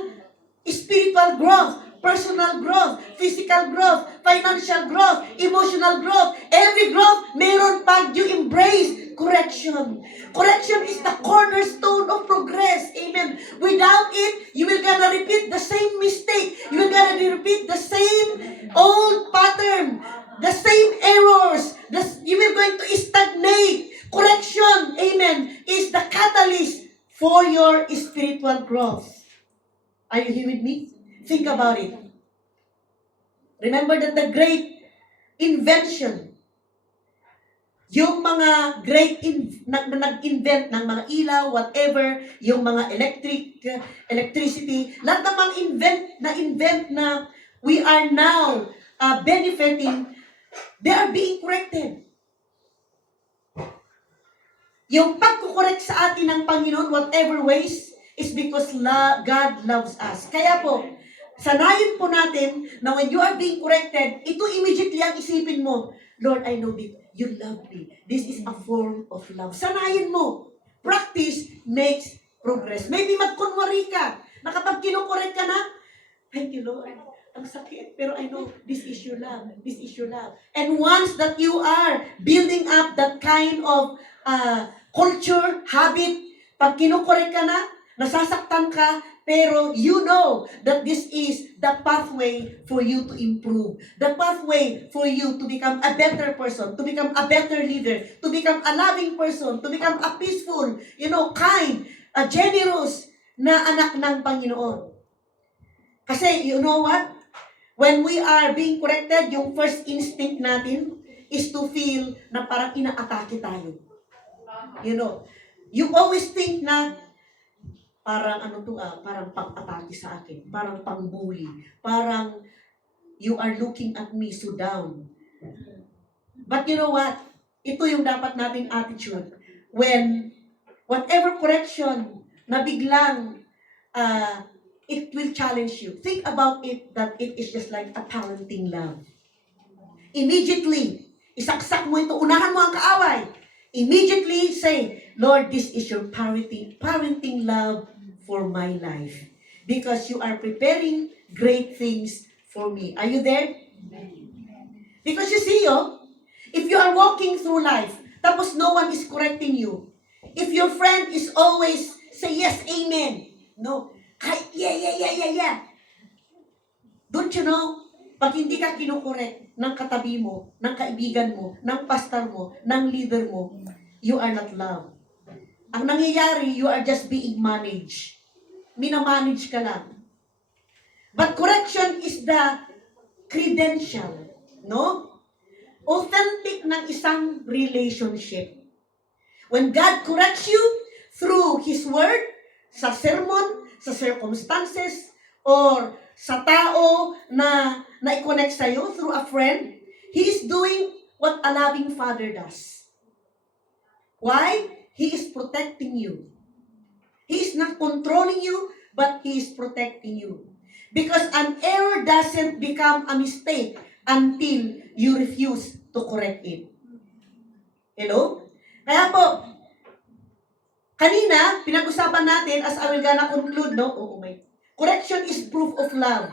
spiritual growth, personal growth, physical growth, financial growth, emotional growth. Every growth, meron pag you embrace correction. Correction is the cornerstone of progress. Amen. Without it, you will gonna repeat the same mistake. You will gonna repeat the same old pattern, the same errors. You will going to stagnate. Correction, amen, is the catalyst for your spiritual growth. Are you here with me? Think about it. Remember that the great invention, yung mga great nag-invent ng mga ilaw, whatever, yung mga electricity, lahat ng mga invent na we are now benefiting, they are being corrected. Yung pagkukorek sa atin ng Panginoon, whatever ways, is because God loves us. Kaya po, sanayin po natin na when you are being corrected, ito immediately ang isipin mo, Lord, I know that you love me. This is a form of love. Sanayin mo. Practice makes progress. Maybe magkunwari ka, na kapag kinukorek ka na, thank you, Lord. Ang sakit, pero I know this is your love. This is your love. And once that you are building up that kind of culture, habit, pag kinukorek ka na, nasasaktan ka, pero you know that this is the pathway for you to improve. The pathway for you to become a better person, to become a better leader, to become a loving person, to become a peaceful, kind, a generous na anak ng Panginoon. Kasi, you know what? When we are being corrected, yung first instinct natin is to feel na parang inaatake tayo. You always think na parang parang pang-atake sa akin, parang pang-bully, parang you are looking at me so down. But you know what? Ito yung dapat nating attitude. When whatever correction na biglang it will challenge you. Think about it that it is just like a parenting love. Immediately, isaksak mo ito, unahan mo ang kaaway. Immediately say, Lord, this is your parenting love for my life. Because you are preparing great things for me. Are you there? Because you see, if you are walking through life, tapos no one is correcting you, if your friend is always say yes, amen, no, yeah. Don't you know, pag hindi ka kinukorek ng katabi mo, ng kaibigan mo, ng pastor mo, ng leader mo, you are not loved. Ang nangyayari, you are just being managed. Minamanage ka lang. But correction is the credential, no? Authentic ng isang relationship. When God corrects you, through His Word, sa sermon, sa circumstances, or sa tao na i-connect sa'yo through a friend. He is doing what a loving father does. Why? He is protecting you. He is not controlling you, but He is protecting you. Because an error doesn't become a mistake until you refuse to correct it. Hello? Kaya po, kanina, pinag-usapan natin, as I will gonna conclude, no? Oo, may. Correction is proof of love.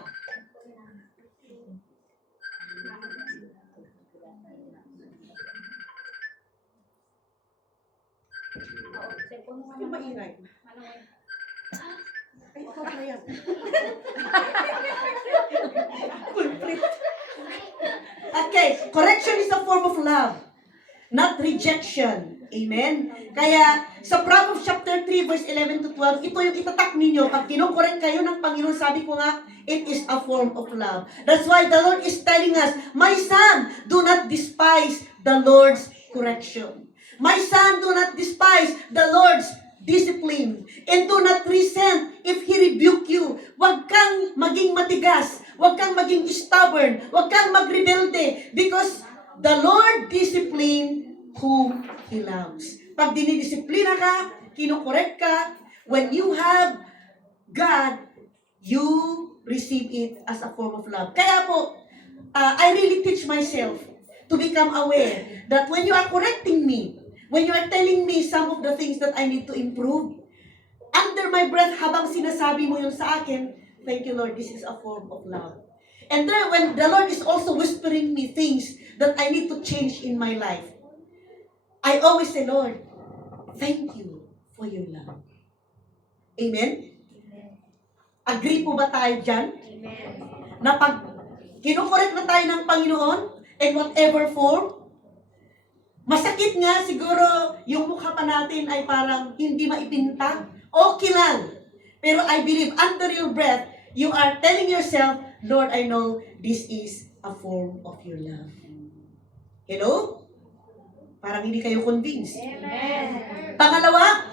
Yung maingay. Ay, ikaw na yan. Culprit. Okay, correction is a form of love, not rejection. Amen? Kaya, sa Proverbs chapter 3, verse 11 to 12, ito yung itatak ninyo. Pag kinukorek kayo ng Panginoon, sabi ko nga, it is a form of love. That's why the Lord is telling us, my son, do not despise the Lord's correction. My son, do not despise the Lord's discipline. And do not resent if He rebuke you. Huwag kang maging matigas. Huwag kang maging stubborn. Huwag kang magrebelde. Because the Lord discipline whom He loves. Pag dinidisiplina ka, kinukorek ka, when you have God, you receive it as a form of love. Kaya po, I really teach myself to become aware that when you are correcting me, when you are telling me some of the things that I need to improve, under my breath, habang sinasabi mo yun sa akin, thank you, Lord, this is a form of love. And then when the Lord is also whispering me things that I need to change in my life, I always say, Lord, thank you for your love. Amen? Agree po ba tayo dyan? Na pag kinukorek na tayo ng Panginoon, in whatever form, masakit nga siguro yung mukha pa natin ay parang hindi maipinta. Okay lang. Pero I believe under your breath, you are telling yourself, Lord, I know this is a form of your love. Hello? Parang hindi kayo convinced. Amen. Pangalawa,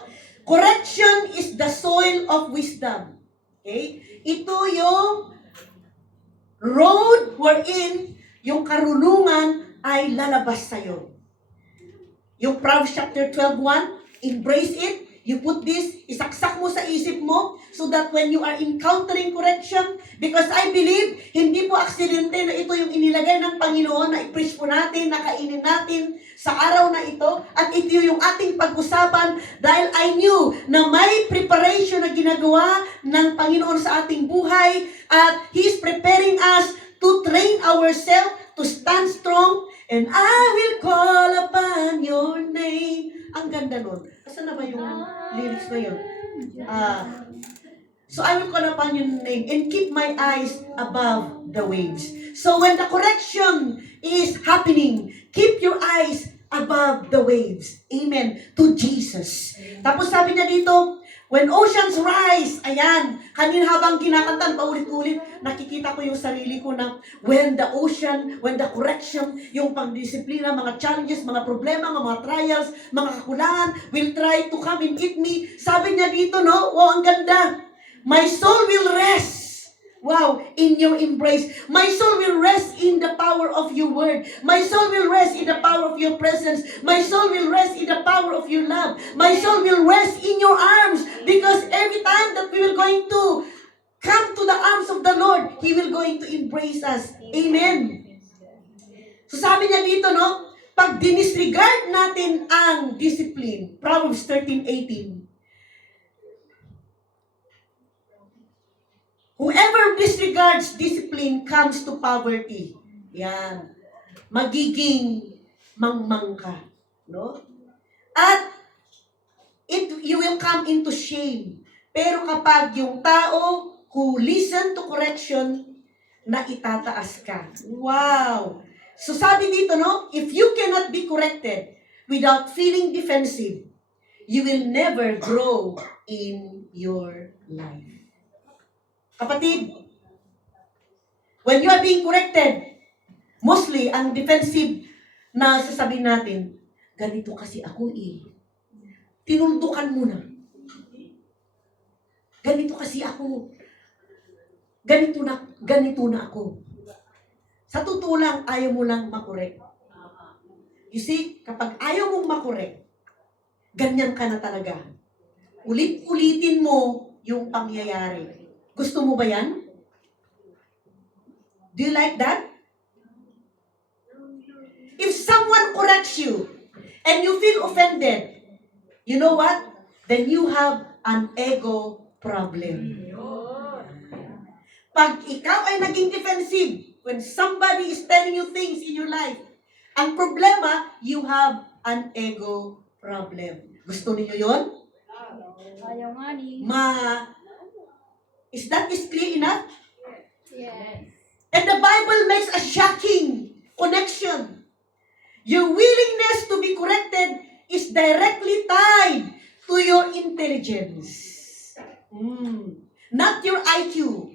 correction is the soil of wisdom. Okay? Ito yung road wherein yung karunungan ay lalabas sa'yo. Yung Proverbs chapter 12:1, embrace it. You put this, isaksak mo sa isip mo so that when you are encountering correction, because I believe, hindi po aksidente na ito yung inilagay ng Panginoon na i-preach po natin, na kainin natin sa araw na ito, at ito yung ating pag-usapan dahil I knew na may preparation na ginagawa ng Panginoon sa ating buhay at He is preparing us to train ourselves to stand strong, and I will call upon your name. Ang ganda nun. Asan na ba yung lyrics na yun? So I will call upon your name and keep my eyes above the waves. So when the correction is happening, keep your eyes above the waves. Amen. To Jesus. Tapos sabi niya dito, when oceans rise, ayan, kanina habang kinakantan, paulit-ulit, nakikita ko yung sarili ko na when the ocean, when the correction, yung pagdisiplina, mga challenges, mga problema, mga trials, mga kakulangan, will try to come and eat me. Sabi niya dito, no? Wow, ang ganda. My soul will rest. Wow, in your embrace. My soul will rest in the power of your word. My soul will rest in the power of your presence. My soul will rest in the power of your love. My soul will rest in your arms. Because every time that we will going to come to the arms of the Lord, He will going to embrace us. Amen. So sabi niya dito, no? Pag dinisregard natin ang discipline, Proverbs 13:18, whoever disregards discipline comes to poverty. Yan. Magiging mangmang ka. No? At you will come into shame. Pero kapag yung tao who listen to correction, na itataas ka. Wow! So sabi dito, no? If you cannot be corrected without feeling defensive, you will never grow in your life. Kapatid, when you are being corrected, mostly, ang defensive na sasabihin natin, ganito kasi ako eh. Tinuldukan mo na. Ganito kasi ako. Ganito na ako. Sa totoo lang, ayaw mo lang makorek. You see, kapag ayaw mong makorek, ganyan ka na talaga. Ulit-ulitin mo yung pangyayari. Gusto mo ba yan? Do you like that? If someone corrects you and you feel offended, you know what? Then you have an ego problem. Pag ikaw ay naging defensive, when somebody is telling you things in your life, ang problema, you have an ego problem. Gusto niyo yon? Ayaw nga ni. Is that clear enough? Yes. And the Bible makes a shocking connection. Your willingness to be corrected is directly tied to your intelligence. Not your IQ,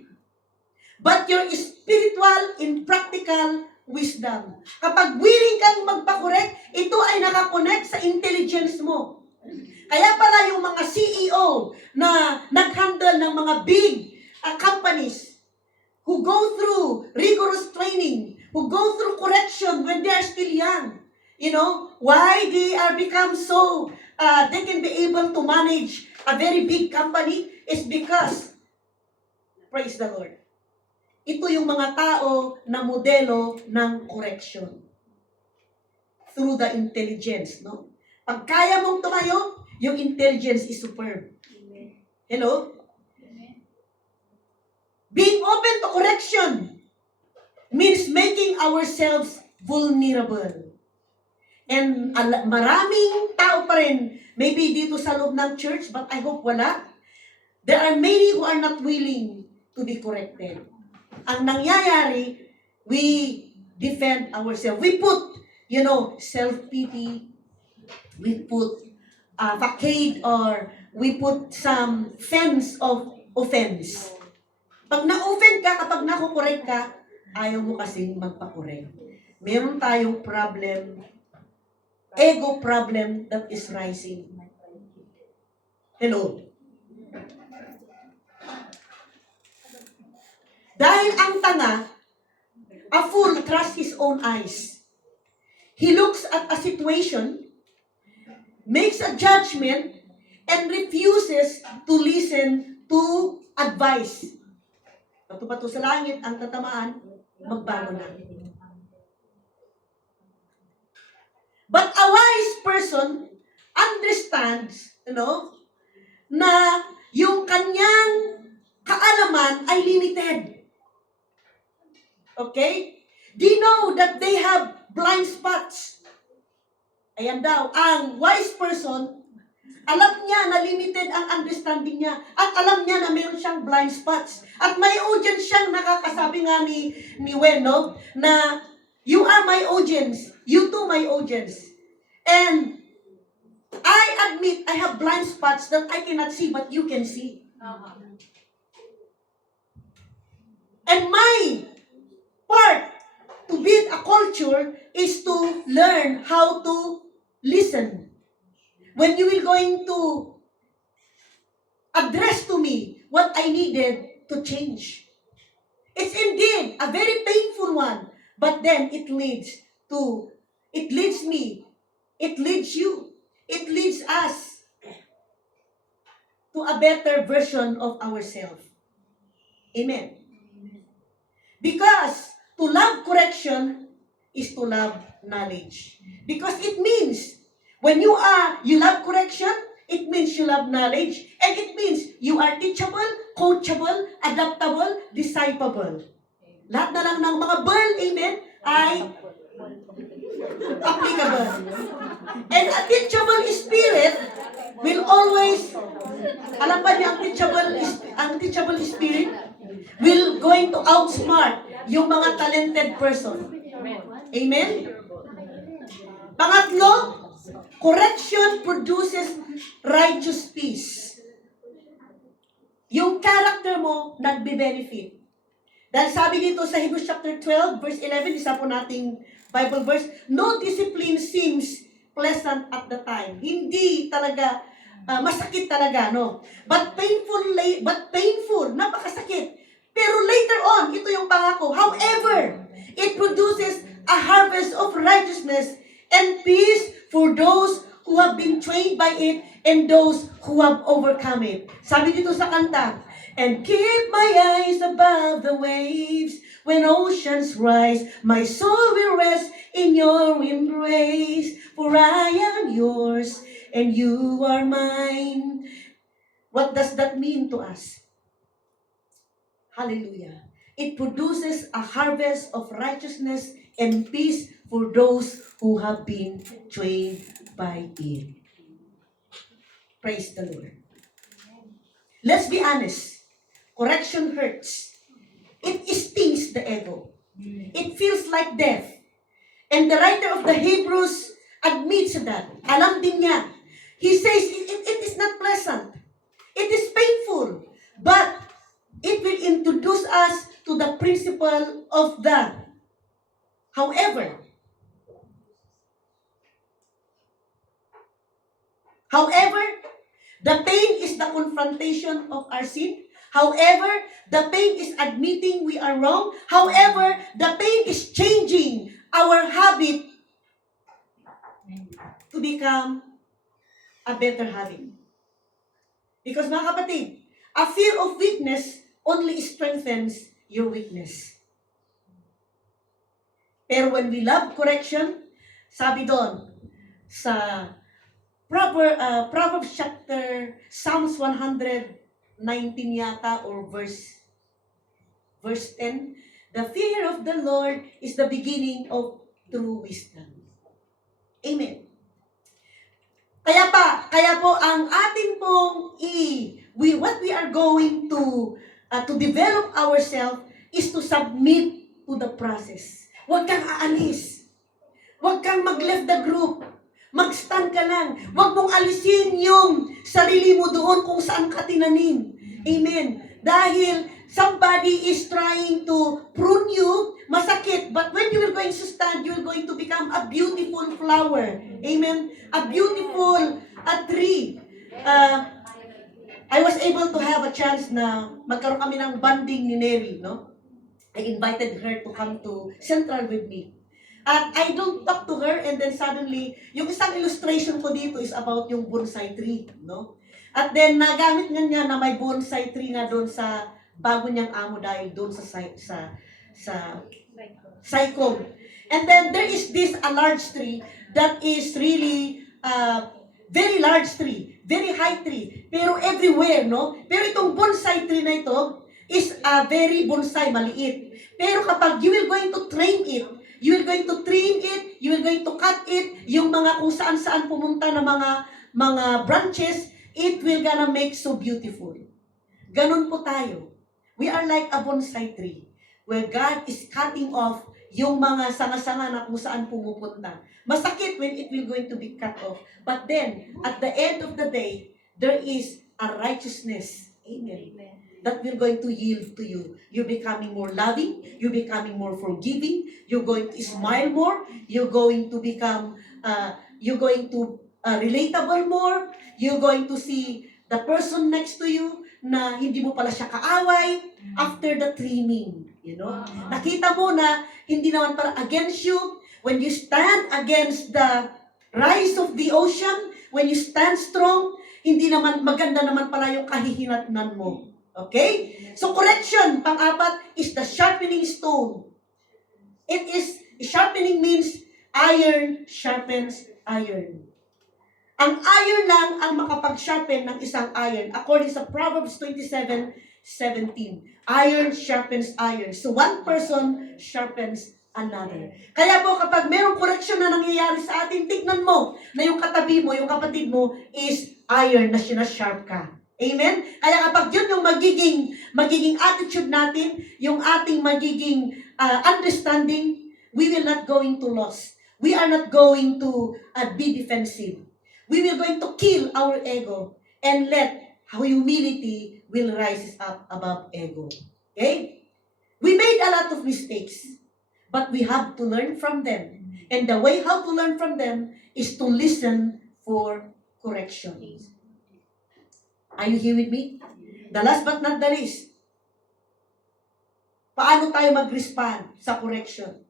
but your spiritual and practical wisdom. Kapag willing kang magpa-correct, ito ay nakakonect sa intelligence mo. Kaya pala yung mga CEO na nag-handle ng mga big companies who go through rigorous training, who go through correction when they are still young. You know, why they are become so, they can be able to manage a very big company is because, praise the Lord, ito yung mga tao na modelo ng correction through the intelligence, no? Pag kaya mong tumayo, yung intelligence is superb. Hello? Being open to correction means making ourselves vulnerable. And maraming tao pa rin, maybe dito sa loob ng church, but I hope wala. There are many who are not willing to be corrected. Ang nangyayari, we defend ourselves. We put, self-pity. We put facade, or we put some fence of offense. Pag na-offend ka, kapag nakukorek ka, ayaw mo kasing magpakorek. Meron tayong problem, ego problem that is rising. Hello? Dahil ang tanga, a fool trusts his own eyes. He looks at a situation, makes a judgment, and refuses to listen to advice. Pato-pato sa langit ang tatamaan, magbago na. But a wise person understands, na yung kanyang kaalaman ay limited. Okay? They know that they have blind spots. Ayan daw, ang wise person, alam niya na limited ang understanding niya. At alam niya na mayroon siyang blind spots. At may audience siyang nakakasabi nga ni Wen, no? Na, you are my audience. You too my audience. And, I admit I have blind spots that I cannot see but you can see. And my part to build a culture is to learn how to listen. When you will going to address to me what I needed to change. It's indeed a very painful one, but then it leads me, it leads you, it leads us to a better version of ourselves. Amen. Because to love correction is to love knowledge. Because it means, when you love correction, it means you love knowledge, and it means you are teachable, coachable, adaptable, disciplable. Lahat na lang ng mga burn, amen, ay applicable. And a teachable spirit will always, alam ba niyo, ang teachable spirit will going to outsmart yung mga talented person. Amen? Pangatlo, correction produces righteous peace. Yung character mo, nagbe-benefit. Dahil sabi dito sa Hebrews chapter 12, verse 11, isa po nating Bible verse, no discipline seems pleasant at the time. Hindi talaga masakit talaga, no? But painful, napakasakit. Pero later on, ito yung pangako. However, it produces a harvest of righteousness and peace for those who have been trained by it and those who have overcome it. Sabi dito sa kanta, and keep my eyes above the waves. When oceans rise, my soul will rest in your embrace. For I am yours and you are mine. What does that mean to us? Hallelujah. It produces a harvest of righteousness and peace for those who have been trained by it. Praise the Lord. Let's be honest. Correction hurts. It stings the ego. It feels like death. And the writer of the Hebrews admits that. Alam din niya. He says it is not pleasant. It is painful. But it will introduce us to the principle of that. However, the pain is the confrontation of our sin. However, the pain is admitting we are wrong. However, the pain is changing our habit to become a better habit. Because mga kapatid, a fear of weakness only strengthens your weakness. Pero when we love correction, sabi doon sa Proverbs chapter, Psalms 119 yata or verse 10, the fear of the Lord is the beginning of true wisdom. Amen. Kaya po ang ating pong what we are going to develop ourselves is to submit to the process. Huwag kang aalis. Huwag kang mag-left the group. Mag-stand ka lang. Huwag mong alisin yung sarili mo doon kung saan ka tinanim. Amen. Dahil somebody is trying to prune you, masakit. But when you are going to stand, you are going to become a beautiful flower. Amen. A beautiful tree. I was able to have a chance na magkaroon kami ng bonding ni Neri, no? I invited her to come to Central with me. At I don't talk to her and then suddenly, yung isang illustration ko dito is about yung bonsai tree, no? At then nagamit nga niya na may bonsai tree nga doon sa bago niyang amo dahil doon sa Saicom. And then there is this a large tree that is really very large tree, very high tree, pero everywhere, no? Pero itong bonsai tree na ito is a very bonsai, maliit. Pero kapag you will going to train it, you will going to trim it, you will going to cut it, yung mga kung saan-saan pumunta na mga branches, it will gonna make so beautiful. Ganun po tayo. We are like a bonsai tree where God is cutting off yung mga sanga-sanga na kung saan pumupunta. Masakit when it will going to be cut off. But then, at the end of the day, there is a righteousness. Amen. That will going to yield to you. You're becoming more loving. You're becoming more forgiving. You're going to smile more. You're going to become, relatable more. You're going to see the person next to you na hindi mo pala siya kaaway after the trimming. You know? Nakita mo na hindi naman pala against you. When you stand against the rise of the ocean, when you stand strong, hindi naman, maganda naman pala yung kahihinatnan mo. Okay? So correction, pang-apat, is the sharpening stone. Sharpening means iron sharpens iron. Ang iron lang ang makapag-sharpen ng isang iron. According sa Proverbs 27:17. Iron sharpens iron. So one person sharpens another. Kaya po kapag mayroong correction na nangyayari sa atin, tignan mo na yung katabi mo, yung kapatid mo is iron na sinasharp ka. Amen? Kaya kapag yun yung magiging attitude natin, yung ating magiging understanding, we will not going to lose. We are not going to be defensive. We will going to kill our ego and let humility will rise up above ego. Okay? We made a lot of mistakes, but we have to learn from them. And the way how to learn from them is to listen for correction. Are you here with me? The last but not the least, paano tayo mag-respond sa correction?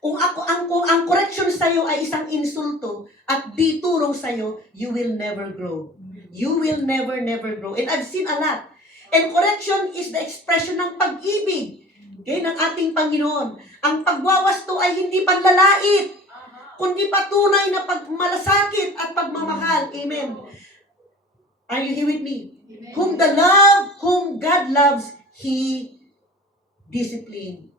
Kung ang correction sa iyo ay isang insulto at di tulong sa iyo, you will never grow. You will never grow. And I've seen a lot. And correction is the expression ng pag-ibig, okay, ng ating Panginoon. Ang pagwawasto ay hindi panlalait, kundi patunay na pagmalasakit at pagmamahal. Amen. Are you here with me? Whom God loves, He discipline.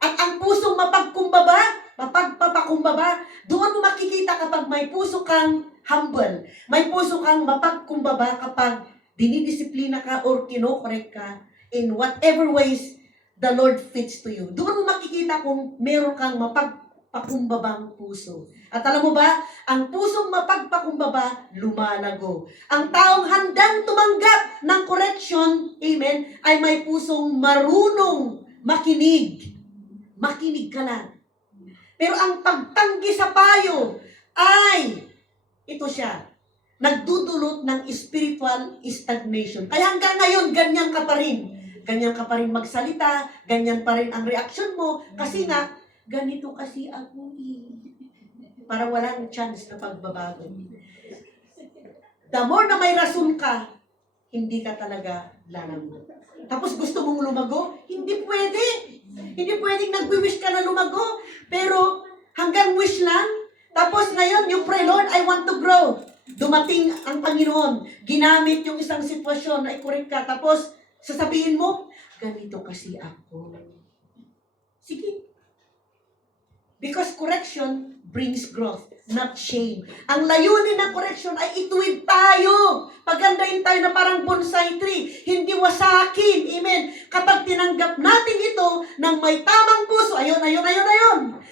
At ang pusong mapagpapakumbaba, doon mo makikita kapag may puso kang humble, may puso kang mapagkumbaba kapag dinidisiplina ka or kinokorek ka in whatever ways the Lord fits to you. Doon mo makikita kung meron kang mapagpakumbabang puso. At alam mo ba, ang pusong mapagpakumbaba, lumalago. Ang taong handang tumanggap ng correction, amen, ay may pusong marunong makinig. Makinig ka lang. Pero ang pagtanggi sa payo ay, ito siya, nagdudulot ng spiritual stagnation. Kaya hanggang ngayon, ganyan ka pa rin. Ganyan ka pa rin magsalita, ganyan pa rin ang reaksyon mo, kasi nga, ganito kasi ako eh. Parang walang chance na pagbabago. The more na may rason ka, hindi ka talaga lalago. Tapos gusto mong lumago? Hindi pwede. Hindi pwedeng nagwi-wish ka na lumago. Pero hanggang wish lang. Tapos ngayon, you pray, Lord, I want to grow. Dumating ang Panginoon. Ginamit yung isang sitwasyon na i-correct ka. Tapos sasabihin mo, ganito kasi ako. Sige. Because correction brings growth, not shame. Ang layunin ng correction ay ituwid tayo. Pagandahin tayo na parang bonsai tree. Hindi wasakin. Amen. Kapag tinanggap natin ito ng may tamang puso, ayun.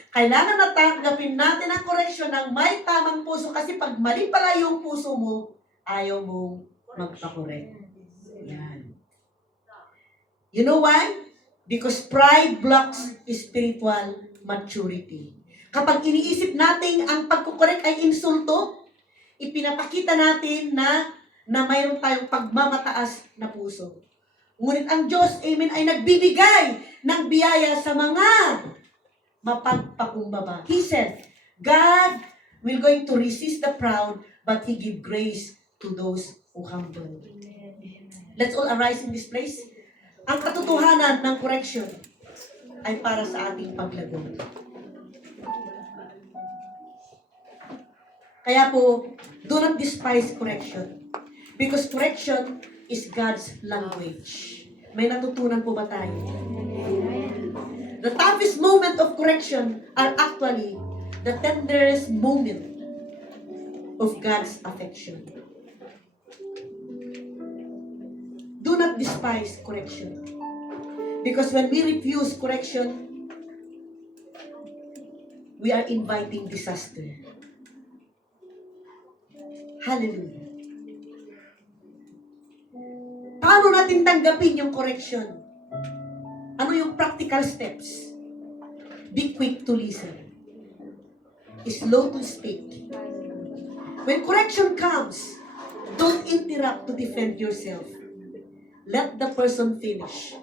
Kailangan na tanggapin natin ang correction ng may tamang puso kasi pag mali pala yung puso mo, ayaw mo magpa-correct. Yan. You know why? Because pride blocks spiritual maturity. Kapag iniisip natin ang pagkukorek ay insulto, ipinapakita natin na mayroon tayong pagmamataas na puso. Ngunit ang Diyos, amen, ay nagbibigay ng biyaya sa mga mapagpakumbaba. He said, God will going to resist the proud, but He give grace to those who humble. Let's all arise in this place. Ang katotohanan ng correction ay para sa ating paglago. Kaya po, do not despise correction. Because correction is God's language. May natutunan po ba tayo? The toughest moment of correction are actually the tenderest moment of God's affection. Do not despise correction. Because when we refuse correction, we are inviting disaster. Hallelujah. Paano natin tanggapin yung correction? Ano yung practical steps? Be quick to listen. Slow to speak. When correction comes, don't interrupt to defend yourself. Let the person finish.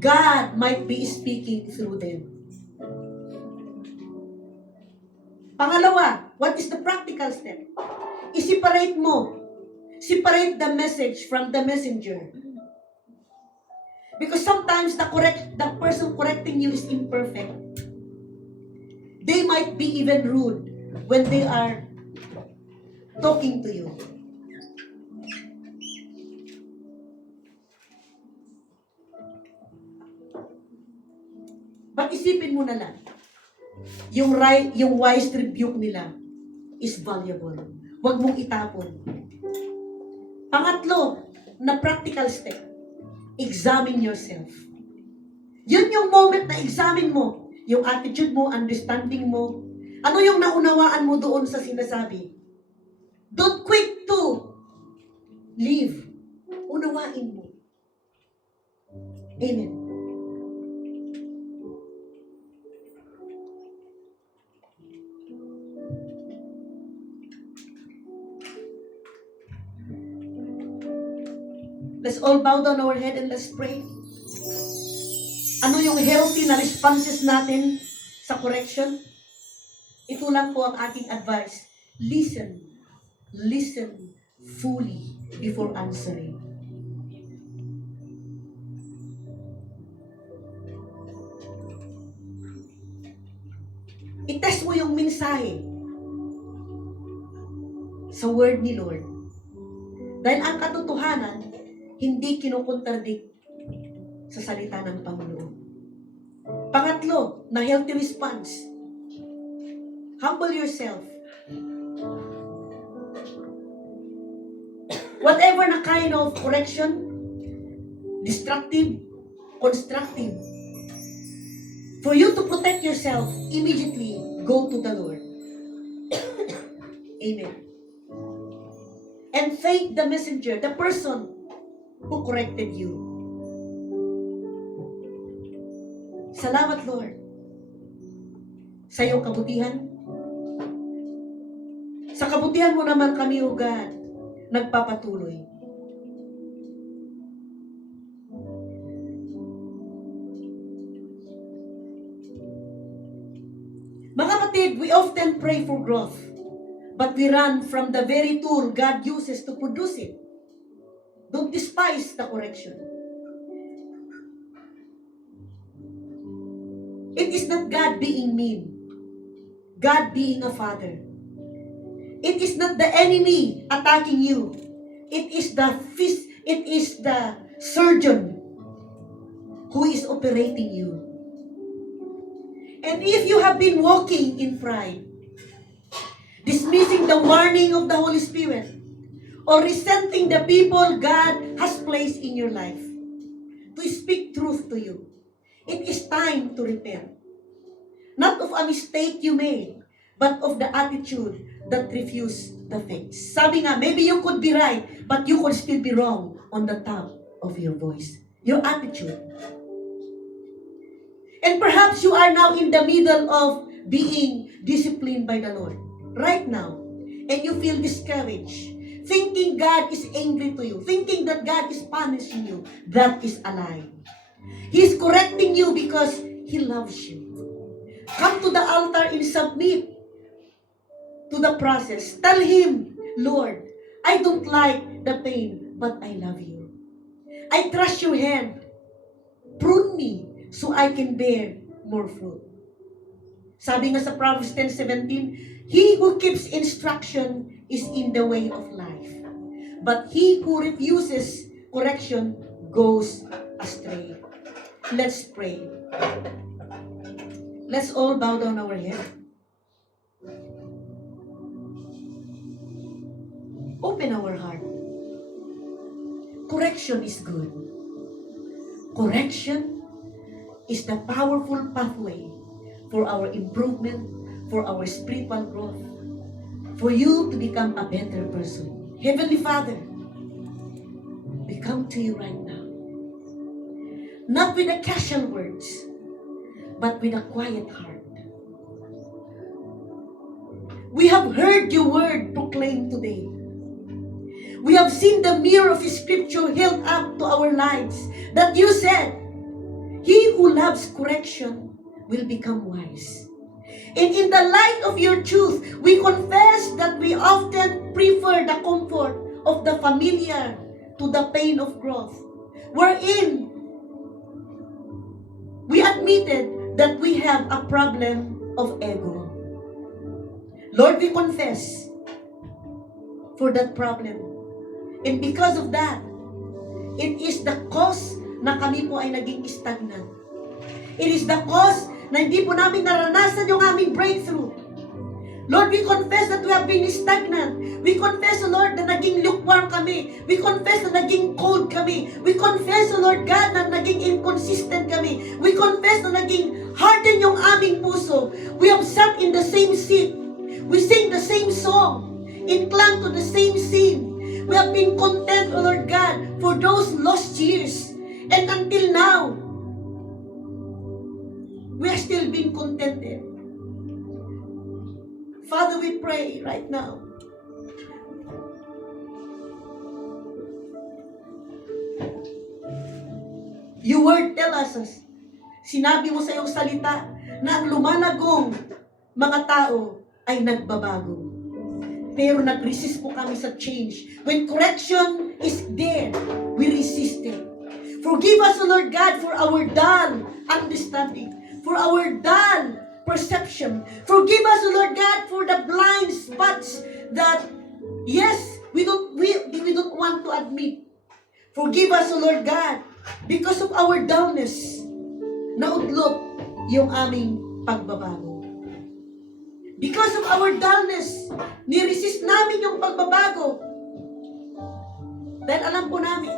God might be speaking through them. Pangalawa, what is the practical step? I-separate mo. Separate the message from the messenger. Because sometimes the person correcting you is imperfect. They might be even rude when they are talking to you. But isipin mo na lang, yung wise rebuke nila is valuable. Huwag mong itapon. Pangatlo, na practical step, examine yourself. Yun yung moment na examine mo, yung attitude mo, understanding mo, ano yung naunawaan mo doon sa sinasabi. Don't quick to leave. Unawain mo. Amen. Let's all bow down our head and let's pray. Ano yung healthy na responses natin sa correction? Ito lang po ang aking advice. Listen. Listen fully before answering. I-test mo yung mensahe sa word ni Lord. Dahil ang katotohanan, hindi kinukontradict sa salita ng Panginoon. Pangatlo, na healthy response. Humble yourself. Whatever na kind of correction, destructive, constructive, for you to protect yourself, immediately go to the Lord. Amen. And thank the messenger, the person who corrected you. Salamat, Lord, sa iyong kabutihan. Sa kabutihan mo naman kami, O God, nagpapatuloy. Mga kapatid, we often pray for growth, but we run from the very tool God uses to produce it. Don't despise the correction. It is not God being mean. God being a father. It is not the enemy attacking you. It is the surgeon who is operating you. And if you have been walking in pride, dismissing the warning of the Holy Spirit, or resenting the people God has placed in your life to speak truth to you, it is time to repent. Not of a mistake you made, but of the attitude that refused the faith. Sabi nga, maybe you could be right, but you could still be wrong on the top of your voice. Your attitude. And perhaps you are now in the middle of being disciplined by the Lord. Right now. And you feel discouraged. Thinking God is angry to you. Thinking that God is punishing you. That is a lie. He is correcting you because He loves you. Come to the altar and submit to the process. Tell Him, Lord, I don't like the pain, but I love you. I trust your hand. Prune me so I can bear more fruit. Sabi nga sa Proverbs 10:17, he who keeps instruction is in the way of life, but he who refuses correction goes astray. Let's pray. Let's all bow down our head. Open our heart. Correction is good. Correction is the powerful pathway for our improvement, for our spiritual growth, for you to become a better person. Heavenly Father, we come to you right now, not with the casual words, but with a quiet heart. We have heard your word proclaimed today. We have seen the mirror of Scripture held up to our lives, that you said, he who loves correction will become wise. And in the light of your truth, we confess that we often prefer the comfort of the familiar to the pain of growth, wherein we admitted that we have a problem of ego. Lord, we confess for that problem. And because of that, it is the cause na kami po ay naging stagnant. It is the cause na hindi po namin naranasan yung aming breakthrough. Lord, we confess that we have been stagnant. We confess, Lord, na naging lukewarm kami. We confess na naging cold kami. We confess, Lord God, na naging inconsistent kami. We confess na naging harden yung aming puso. We have sat in the same seat. We sing the same song. Inclined to the same sin. We have been content, O Lord God, for those lost years. And until now, we are still being contented. Father, we pray right now. Your word tell us, sinabi mo sa iyong salita, na ang lumalagong mga tao ay nagbabago. Pero nag-resist po kami sa change. When correction is there, we resist it. Forgive us, O Lord God, for our dull understanding, for our dull perception. Forgive us, O Lord God, for the blind spots that, yes, we don't want to admit. Forgive us, O Lord God, because of our dullness, naudlot yung aming pagbabago. Because of our dullness, niresist namin yung pagbabago. Dahil alam po namin,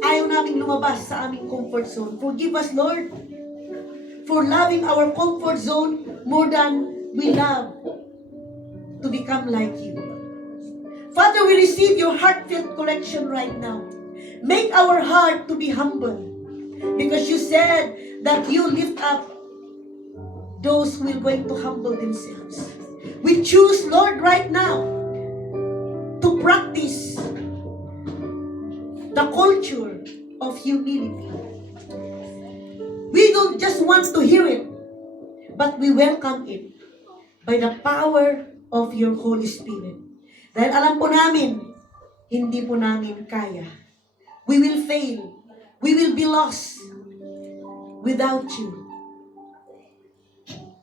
ayaw naming lumabas sa aming comfort zone. Forgive us, Lord, for loving our comfort zone more than we love to become like you. Father, we receive your heartfelt correction right now. Make our heart to be humble. Because you said that you lift up those who are going to humble themselves. We choose, Lord, right now to practice the culture of humility. We don't just want to hear it, but we welcome it by the power of your Holy Spirit. Dahil alam po namin, hindi po namin kaya. We will fail. We will be lost without you.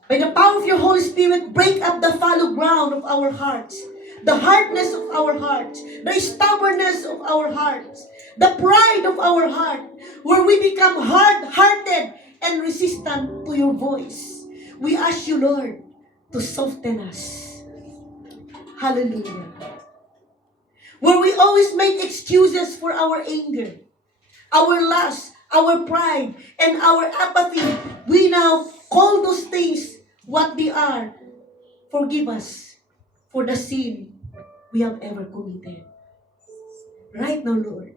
By the power of your Holy Spirit, break up the fallow ground of our hearts, the hardness of our hearts, the stubbornness of our hearts, the pride of our heart, where we become hard-hearted and resistant to your voice. We ask you, Lord, to soften us. Hallelujah. Where we always make excuses for our anger, our lust, our pride, and our apathy, we now call those things what they are. Forgive us for the sin we have ever committed. Right now, Lord,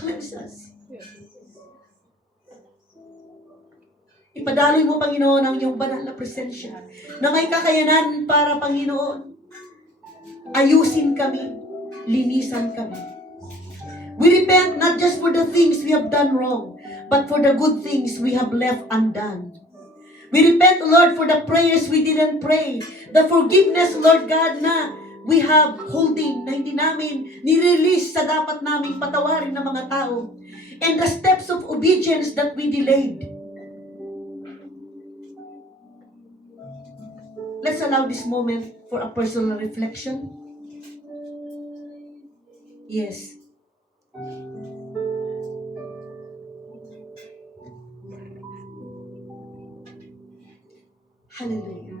cleanse us. Ipadaloy mo, Panginoon, ang iyong banal na presensya na may kakayanan para, Panginoon, ayusin kami, linisan kami. We repent not just for the things we have done wrong, but for the good things we have left undone. We repent, Lord, for the prayers we didn't pray, the forgiveness, Lord God, na we have holding, na hindi namin nirelease sa dapat naming patawarin ng mga tao, and the steps of obedience that we delayed. Let's allow this moment for a personal reflection. Yes. Hallelujah.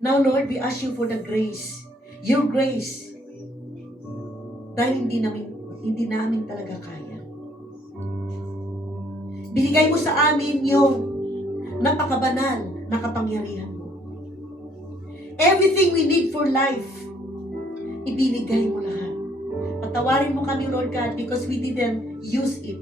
Now, Lord, we ask you for the grace, your grace, dahil hindi namin talaga kaya. Binigay mo sa amin yung napakabanal na kapangyarihan mo. Everything we need for life, ibinigay mo lahat. Patawarin mo kami, Lord God, because we didn't use it.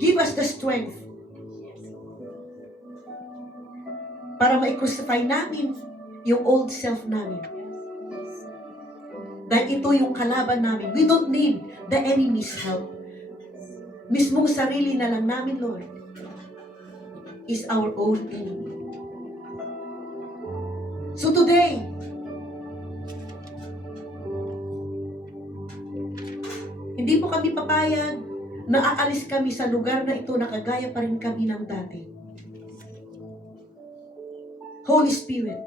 Give us the strength para ma-crucify namin yung old self namin. Dahil ito yung kalaban namin. We don't need the enemy's help. Mismong sarili na lang namin, Lord, is our own enemy. So today, hindi po kami papayag na aalis kami sa lugar na ito na kagaya pa rin kami ng dati. Holy Spirit,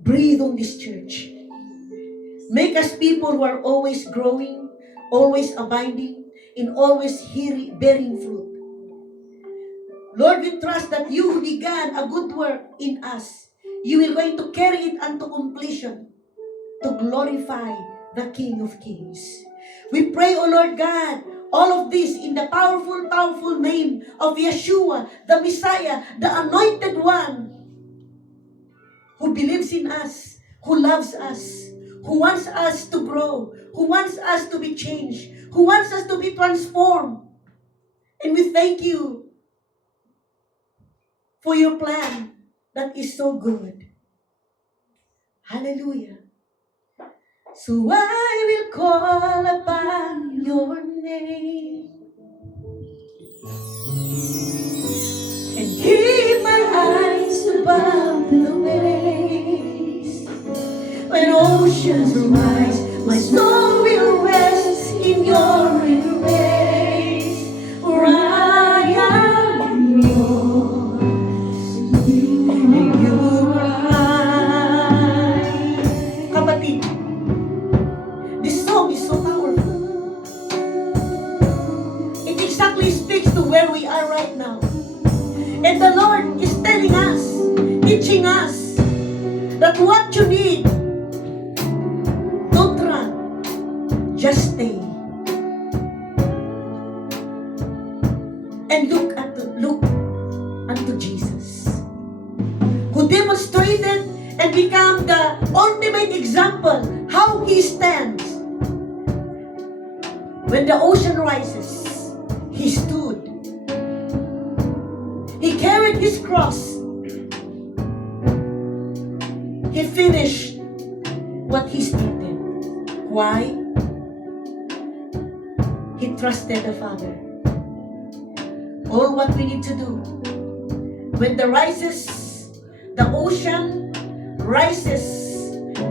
breathe on this church. Make us people who are always growing, always abiding, and always bearing fruit. Lord, we trust that you who began a good work in us, you will going to carry it unto completion to glorify the King of Kings. We pray, O Lord God, all of this in the powerful, powerful name of Yeshua, the Messiah, the Anointed One, who believes in us, who loves us, who wants us to grow, who wants us to be changed, who wants us to be transformed. And we thank you for your plan that is so good. Hallelujah. So I will call upon your name and keep my eyes above the waves. When oceans rise, my soul will rest in your embrace. For I am yours, and you are mine. Kapatid, this song is so powerful. It exactly speaks to where we are right now. And the Lord is telling us, teaching us, that what you need, don't run, just stay. And look unto Jesus, who demonstrated and become the ultimate example how he stands. When the ocean rises, he stood. He carried his cross. He finished what he started. Why? He trusted the Father. All what we need to do, when the ocean rises,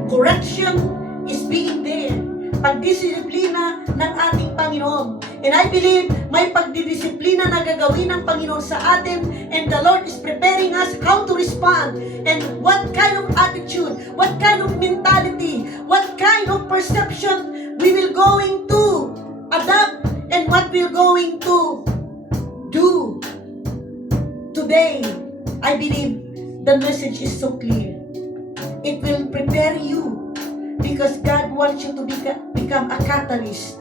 correction is being there. Pagdisiplina ng ating Panginoon. And I believe may pagdidisiplina na gagawin ng Panginoon sa atin, and the Lord is preparing us how to respond, and what kind of attitude, what kind of mentality, what kind of perception we will going to adapt, and what we're going to do. Today, I believe the message is so clear. It will prepare you, because God wants you to become a catalyst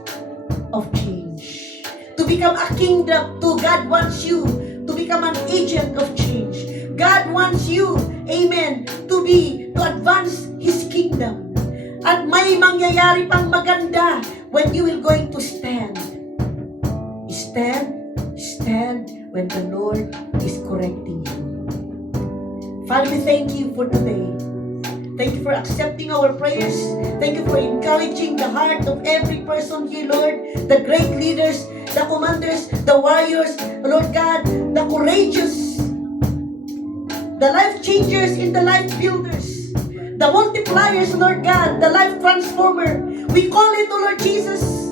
of change. To become a kingdom, God wants you to become an agent of change. God wants you, amen, to advance His kingdom. At may mangyayari pang maganda when you will going to stand. Stand when the Lord is correcting you. Father, we thank you for today. Thank you for accepting our prayers. Thank you for encouraging the heart of every person here, Lord. The great leaders, the commanders, the warriors, Lord God, the courageous, the life changers and the life builders, the multipliers, Lord God, the life transformer. We call it, O Lord Jesus.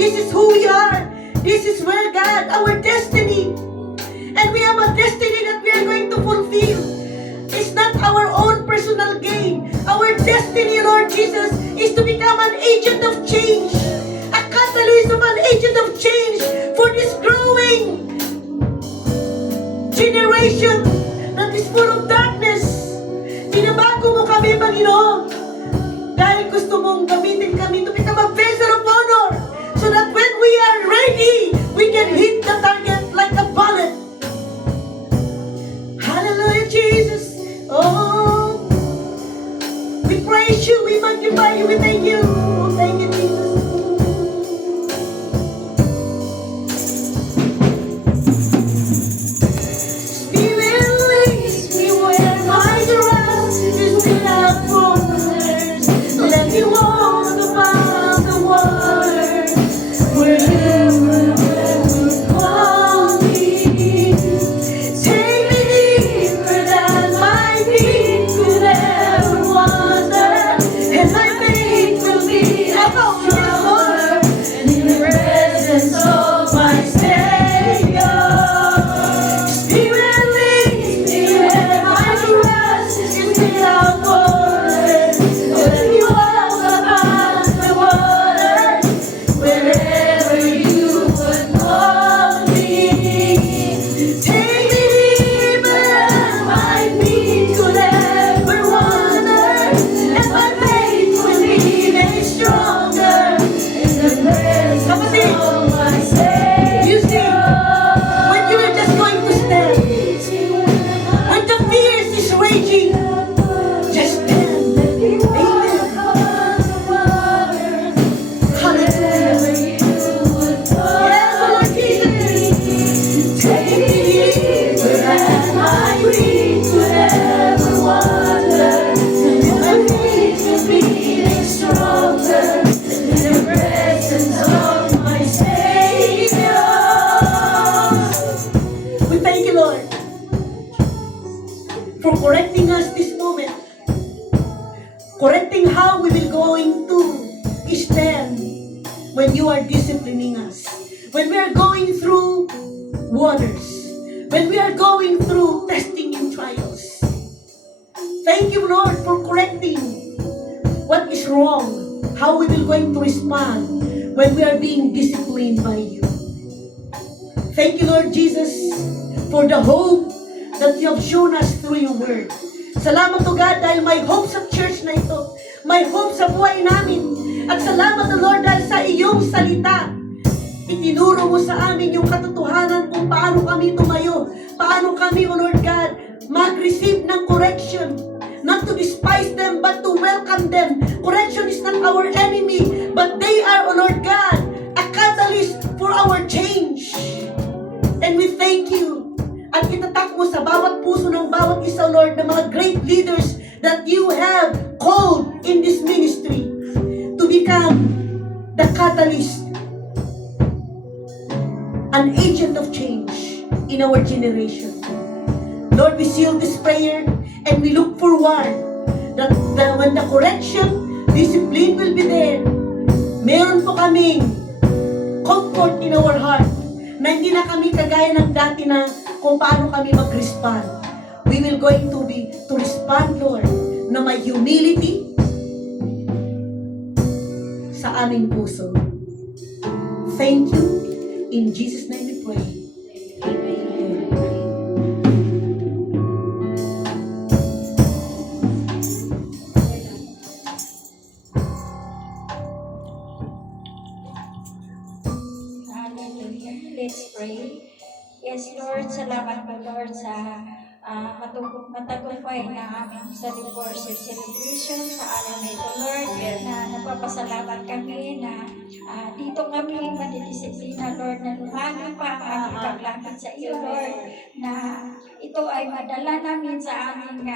This is who we are. This is where, God, our destiny. And we have a destiny that we are going to fulfill. It's not our own personal gain. Our destiny, Lord Jesus, is to become an agent of change. A catalyst of an agent of change for this growing generation that is full of darkness. Binabago mo kami, Panginoon, dahil gusto mong gamitin kami to become a vessel of honor, so that when we are ready, we can hit the target like a bullet. Hallelujah, Jesus. Oh, we praise you, we magnify you, we thank you. Oh, thank you, Jesus. Spirit leads me where my trust is without borders. Let me walk above the waters, wherever you call me. Take me deeper than my feet could ever wander, and my faith will Lord, for correcting us this moment. Correcting how we will going to stand when you are disciplining us. When we are going through waters. When we are going through testing and trials. Thank you, Lord, for correcting what is wrong. How we will going to respond when we are being disciplined by you. Thank you, Lord Jesus, for the hope that you have shown us through your word. Salamat to God dahil may hope sa church na ito. May hope sa buhay namin. At salamat to Lord dahil sa iyong salita. Itinuro mo sa amin yung katotohanan kung paano kami tumayo. Paano kami, O Lord God, mag-receive ng correction. Not to despise them, but to welcome them. Correction is not our enemy, but they are, O Lord God, a catalyst for our change. And we thank you. At itatak mo sa bawat puso ng bawat isa, Lord, na mga great leaders that you have called in this ministry to become the catalyst, an agent of change in our generation. Lord, we seal this prayer and we look forward that when the correction, discipline will be there, meron po kaming comfort in our heart na hindi na kami kagaya ng dati na kung paano kami mag-respond. We will going to respond, Lord, na may humility sa aming puso. Thank you. In Jesus' name we pray. Hallelujah. Let's pray. Yes, Lord, salamat po, Lord, sa matagumpay na aming sa divorce celebration sa araw na ito, Lord, na napapasalamat kami na dito kami madidisiplina, Lord, na lumagi pa ang aming paglapit sa iyo, Lord, na ito ay madala namin sa aming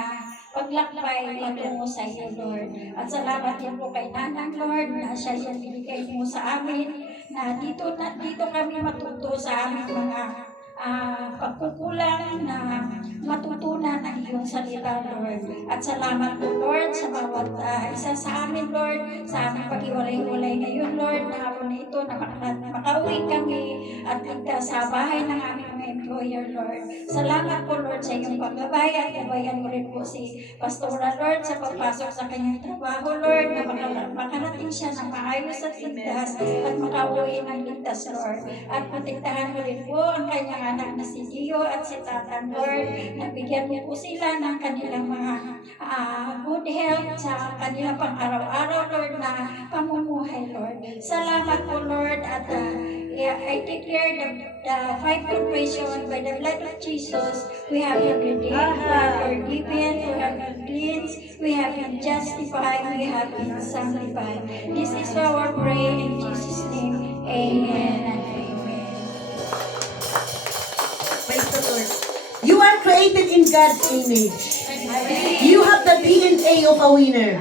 paglakbay patungo sa iyo, Lord. At salamat din po kay Nanang, Lord, na siya yung binigay mo sa amin, na dito kami matuto sa aming mga pagkukulang na matutunan ang iyong salita, Lord. At salamat po, Lord, sa bawat isa sa amin, Lord, sa aming pag-iwalay-walay ngayon, Lord, na hapon na ito na makauwi kami at ligtas sa bahay ng aming mga employer, Lord. Salamat po, Lord, sa iyong paggabay at gabayan mo rin po si Pastora, Lord, sa pagpasok sa kanyang trabaho, Lord, na makarating siya ng maayos at ligtas at makauwi ng ligtas, Lord. At protektahan mo rin po ang kanyang anak na si Gio at si Tatan, Lord, na bigyan mo po sila ng kanilang mga good health sa kanilang pang-araw-araw, Lord, na pamumuhay, Lord. Salamat po, Lord, at I declare the five confession by the blood of Jesus. We have been redeemed, we have been forgiven, we have been cleansed, we have been justified, we have been sanctified. This is our prayer in Jesus' name. Amen and amen. Praise the Lord. You are created in God's image. You have the DNA of a winner.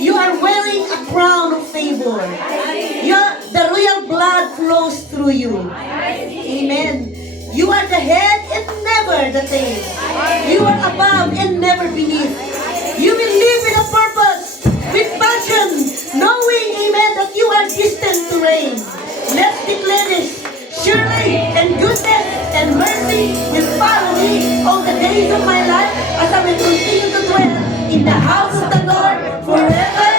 You are wearing a crown of favor. The royal blood flows through you. Amen. You are the head and never the tail. You are above and never beneath. You will live with a purpose, with passion, knowing, amen, that you are destined to reign. Let's declare this. Surely and goodness and mercy will follow me all the days of my life as I will continue to dwell in the house of the Lord forever